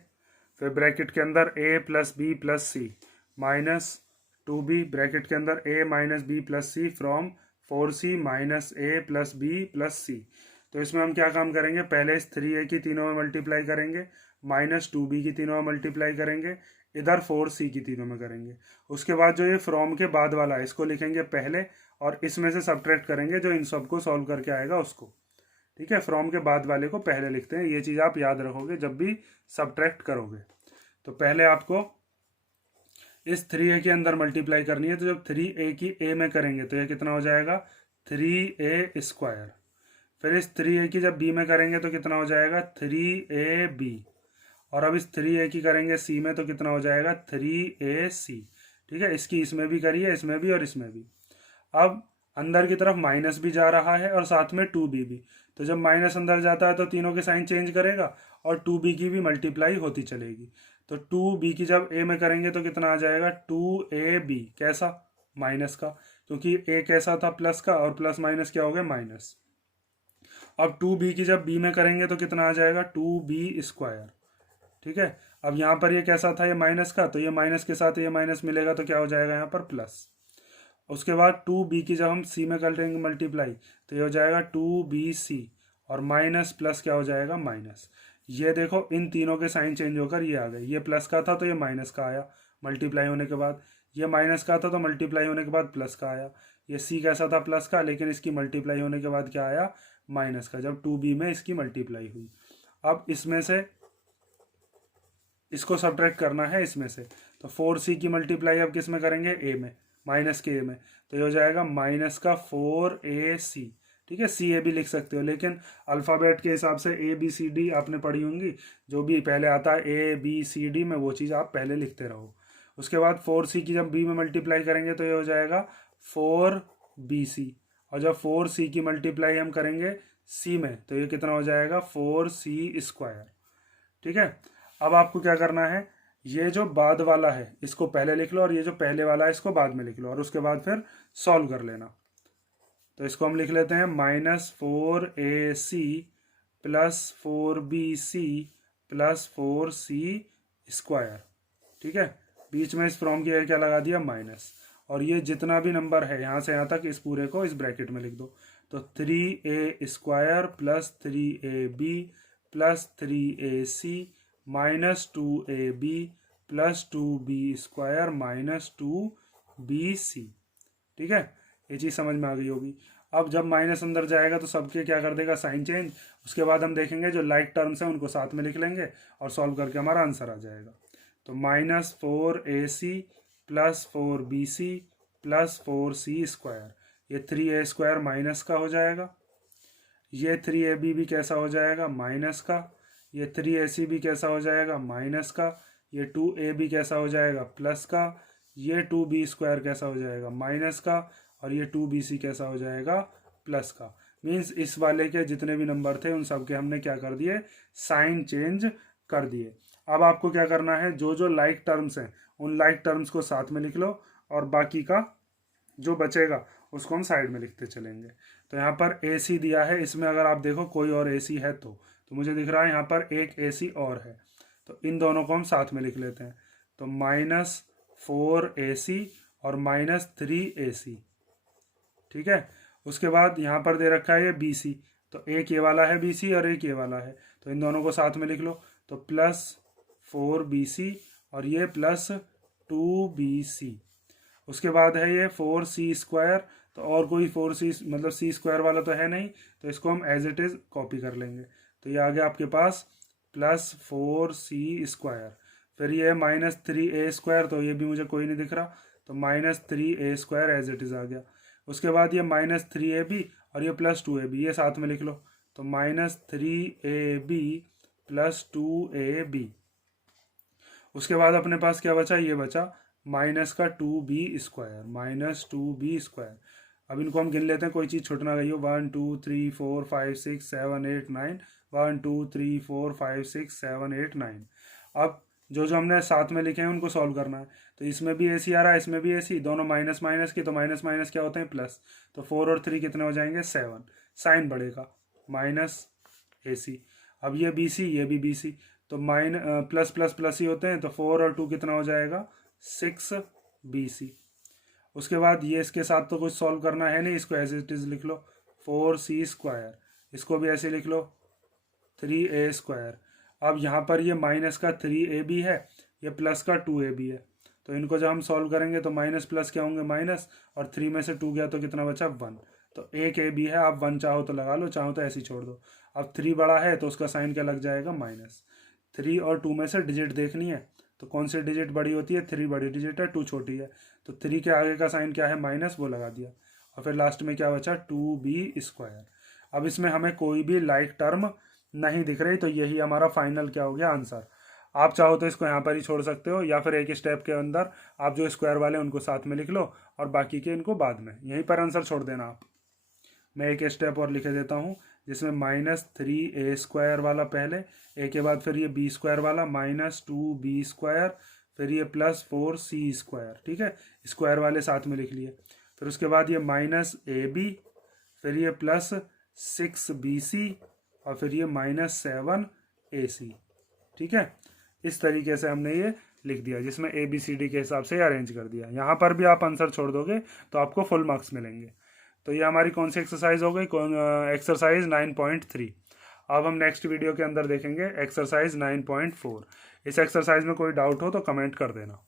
फिर ब्रैकेट के अंदर a plus B plus C minus 2b, bracket के अंदर a minus B plus C from 4c minus a plus B plus C. तो इसमें हम क्या काम करेंगे, पहले इस 3a की तीनों में मल्टीप्लाई करेंगे, माइनस 2b की तीनों में मल्टीप्लाई करेंगे, इधर 4c की तीनों में करेंगे। उसके बाद जो ये फ्रॉम के बाद वाला है इसको लिखेंगे पहले, और इसमें से सब्ट्रैक्ट करेंगे जो इन सब को सॉल्व करके आएगा उसको। ठीक है, फ्रॉम के बाद वाले को पहले लिखते हैं, ये चीज़ आप याद रखोगे जब भी सब्ट्रैक्ट करोगे। तो पहले आपको इस 3a के अंदर मल्टीप्लाई करनी है, तो जब 3a की a में करेंगे तो ये कितना हो जाएगा 3a²। फिर इस 3a की जब b में करेंगे तो कितना हो जाएगा 3ab, और अब इस 3a की करेंगे c में तो कितना हो जाएगा 3ac। ठीक है, इसकी इसमें भी करिए, इसमें भी और इसमें भी। अब अंदर की तरफ माइनस भी जा रहा है और साथ में 2b भी, तो जब माइनस अंदर जाता है तो तीनों के साइन चेंज करेगा और 2b की भी मल्टीप्लाई होती चलेगी। तो 2b की जब a में करेंगे तो कितना आ जाएगा 2ab, कैसा माइनस का, क्योंकि a कैसा था प्लस का, और प्लस माइनस क्या हो गया माइनस। अब 2b की जब b में करेंगे तो कितना आ जाएगा 2b²। ठीक है, अब यहाँ पर ये कैसा था ये माइनस का, तो ये माइनस के साथ ये माइनस मिलेगा तो क्या हो जाएगा यहाँ पर प्लस। उसके बाद 2b की जब हम c में करेंगे मल्टीप्लाई तो ये हो जाएगा 2bc, और माइनस प्लस क्या हो जाएगा माइनस। ये देखो इन तीनों के साइन चेंज होकर ये आ गए, ये प्लस का था तो ये माइनस का आया मल्टीप्लाई होने के बाद, ये माइनस का था तो मल्टीप्लाई होने के बाद प्लस का आया, ये c कैसा था प्लस का लेकिन इसकी मल्टीप्लाई होने के बाद क्या आया माइनस का, जब 2b में इसकी मल्टीप्लाई हुई। अब इसमें से इसको सब्ट्रैक्ट करना है इसमें से, तो 4c की मल्टीप्लाई अब किस में करेंगे a में, माइनस के a में, तो ये हो जाएगा माइनस का 4ac। ठीक है, सी ए भी लिख सकते हो, लेकिन अल्फ़ाबेट के हिसाब से ए बी सी डी आपने पढ़ी होंगी, जो भी पहले आता है ए बी सी डी में वो चीज़ आप पहले लिखते रहो। उसके बाद 4c की जब b में मल्टीप्लाई करेंगे तो ये हो जाएगा 4bc, और जब 4c की मल्टीप्लाई हम करेंगे c में तो ये कितना हो जाएगा 4c²। ठीक है, अब आपको क्या करना है, ये जो बाद वाला है इसको पहले लिख लो और ये जो पहले वाला है इसको बाद में लिख लो, और उसके बाद फिर सॉल्व कर लेना। तो इसको हम लिख लेते हैं -4ac plus 4bc plus 4c²। ठीक है, बीच में इस फ्रॉम की क्या लगा दिया माइनस, और ये जितना भी नंबर है यहाँ से यहाँ तक इस पूरे को इस ब्रैकेट में लिख दो। तो 3a² plus 3ab plus 3ac minus 2ab plus 2b² minus 2bc। ठीक है, ये चीज़ समझ में आ गई होगी। अब जब माइनस अंदर जाएगा तो सबके क्या कर देगा साइन चेंज। उसके बाद हम देखेंगे जो लाइक टर्म्स हैं उनको साथ में लिख लेंगे और सॉल्व करके हमारा आंसर आ जाएगा। तो -4ac plus 4bc plus 4c², ये 3a² माइनस का हो जाएगा, ये 3ab भी कैसा हो जाएगा माइनस का, ये 3ac भी कैसा हो जाएगा माइनस का, ये 2ab कैसा हो जाएगा प्लस का, ये 2b² कैसा हो जाएगा माइनस का, और ये 2bc कैसा हो जाएगा प्लस का। मीन्स इस वाले के जितने भी नंबर थे उन सब के हमने क्या कर दिए साइन चेंज कर दिए। अब आपको क्या करना है, जो जो लाइक टर्म्स हैं उन लाइक टर्म्स को साथ में लिख लो, और बाकी का जो बचेगा उसको हम साइड में लिखते चलेंगे। तो यहाँ पर AC दिया है, इसमें अगर आप देखो कोई और AC है तो मुझे दिख रहा है यहाँ पर एक AC और है, तो इन दोनों को हम साथ में लिख लेते हैं। तो -4AC और -3AC। ठीक है, उसके बाद यहाँ पर दे रखा है ये BC, तो एक ये वाला है BC और एक ये वाला है, तो इन दोनों को साथ में लिख लो। तो +4BC और ये +2BC। उसके बाद है ये 4c², तो और कोई 4c मतलब c² वाला तो है नहीं, तो इसको हम एज इट इज़ कॉपी कर लेंगे। तो ये आ गया आपके पास +4c²। फिर ये -3a², तो ये भी मुझे कोई नहीं दिख रहा, तो -3a² एज इट इज़ आ गया। उसके बाद ये -3ab और ये +2ab, ये साथ में लिख लो। तो -3ab + 2ab। उसके बाद अपने पास क्या बचा, ये बचा -2b²। अब इनको हम गिन लेते हैं, कोई चीज़ छूट ना गई हो। 1 2 3 4 5 6 7 8 9, 1 2 3 4 5 6 7 8 9। अब जो जो हमने साथ में लिखे हैं उनको सॉल्व करना है। तो इसमें भी AC आ रहा है, इसमें भी AC, दोनों माइनस माइनस की, तो माइनस माइनस क्या होते हैं, प्लस। तो 4 और 3 कितने हो जाएंगे, 7। साइन बढ़ेगा -AC। अब ये BC, ये भी BC, तो प्लस प्लस प्लस ही होते हैं। तो 4 और 2 कितना हो जाएगा, 6BC। उसके बाद ये इसके साथ तो कुछ सॉल्व करना है नहीं, इसको एज इट इज लिख लो, 4C²। इसको भी ऐसे लिख लो, 3A²। अब यहाँ पर ये माइनस का 3AB है, ये प्लस का 2AB है। तो इनको जब हम सॉल्व करेंगे तो माइनस प्लस क्या होंगे, माइनस, और 3 में से 2 गया तो कितना बचा, 1। तो एक AB है, आप 1 चाहो तो लगा लो, चाहो तो ऐसे ही छोड़ दो। अब 3 बड़ा है तो उसका साइन क्या लग जाएगा, -3 और 2 में से डिजिट देखनी है, तो कौन सी डिजिट बड़ी होती है, 3 बड़ी डिजिट है, 2 छोटी है। तो 3 के आगे का साइन क्या है, माइनस, वो लगा दिया। और फिर लास्ट में क्या बचा, 2B²। अब इसमें हमें कोई भी लाइक टर्म नहीं दिख रही, तो यही हमारा फाइनल क्या हो गया, आंसर। आप चाहो तो इसको यहाँ पर ही छोड़ सकते हो, या फिर एक स्टेप के अंदर आप जो स्क्वायर वाले उनको साथ में लिख लो और बाकी के इनको बाद में, यहीं पर आंसर छोड़ देना आप। मैं एक स्टेप और लिख देता हूँ, जिसमें -3A² वाला पहले, ए के बाद फिर ये B² वाला, -2B², फिर ये +4C²। ठीक है, स्क्वायर वाले साथ में लिख लिए। फिर उसके बाद ये -AB, फिर ये +6BC, और फिर ये -7AC। ठीक है, इस तरीके से हमने ये लिख दिया, जिसमें ABCD के हिसाब से अरेंज कर दिया। यहाँ पर भी आप आंसर छोड़ दोगे तो आपको फुल मार्क्स मिलेंगे। तो ये हमारी कौन सी एक्सरसाइज हो गई, एक्सरसाइज 9.3। अब हम नेक्स्ट वीडियो के अंदर देखेंगे एक्सरसाइज 9.4। इस एक्सरसाइज में कोई डाउट हो तो कमेंट कर देना।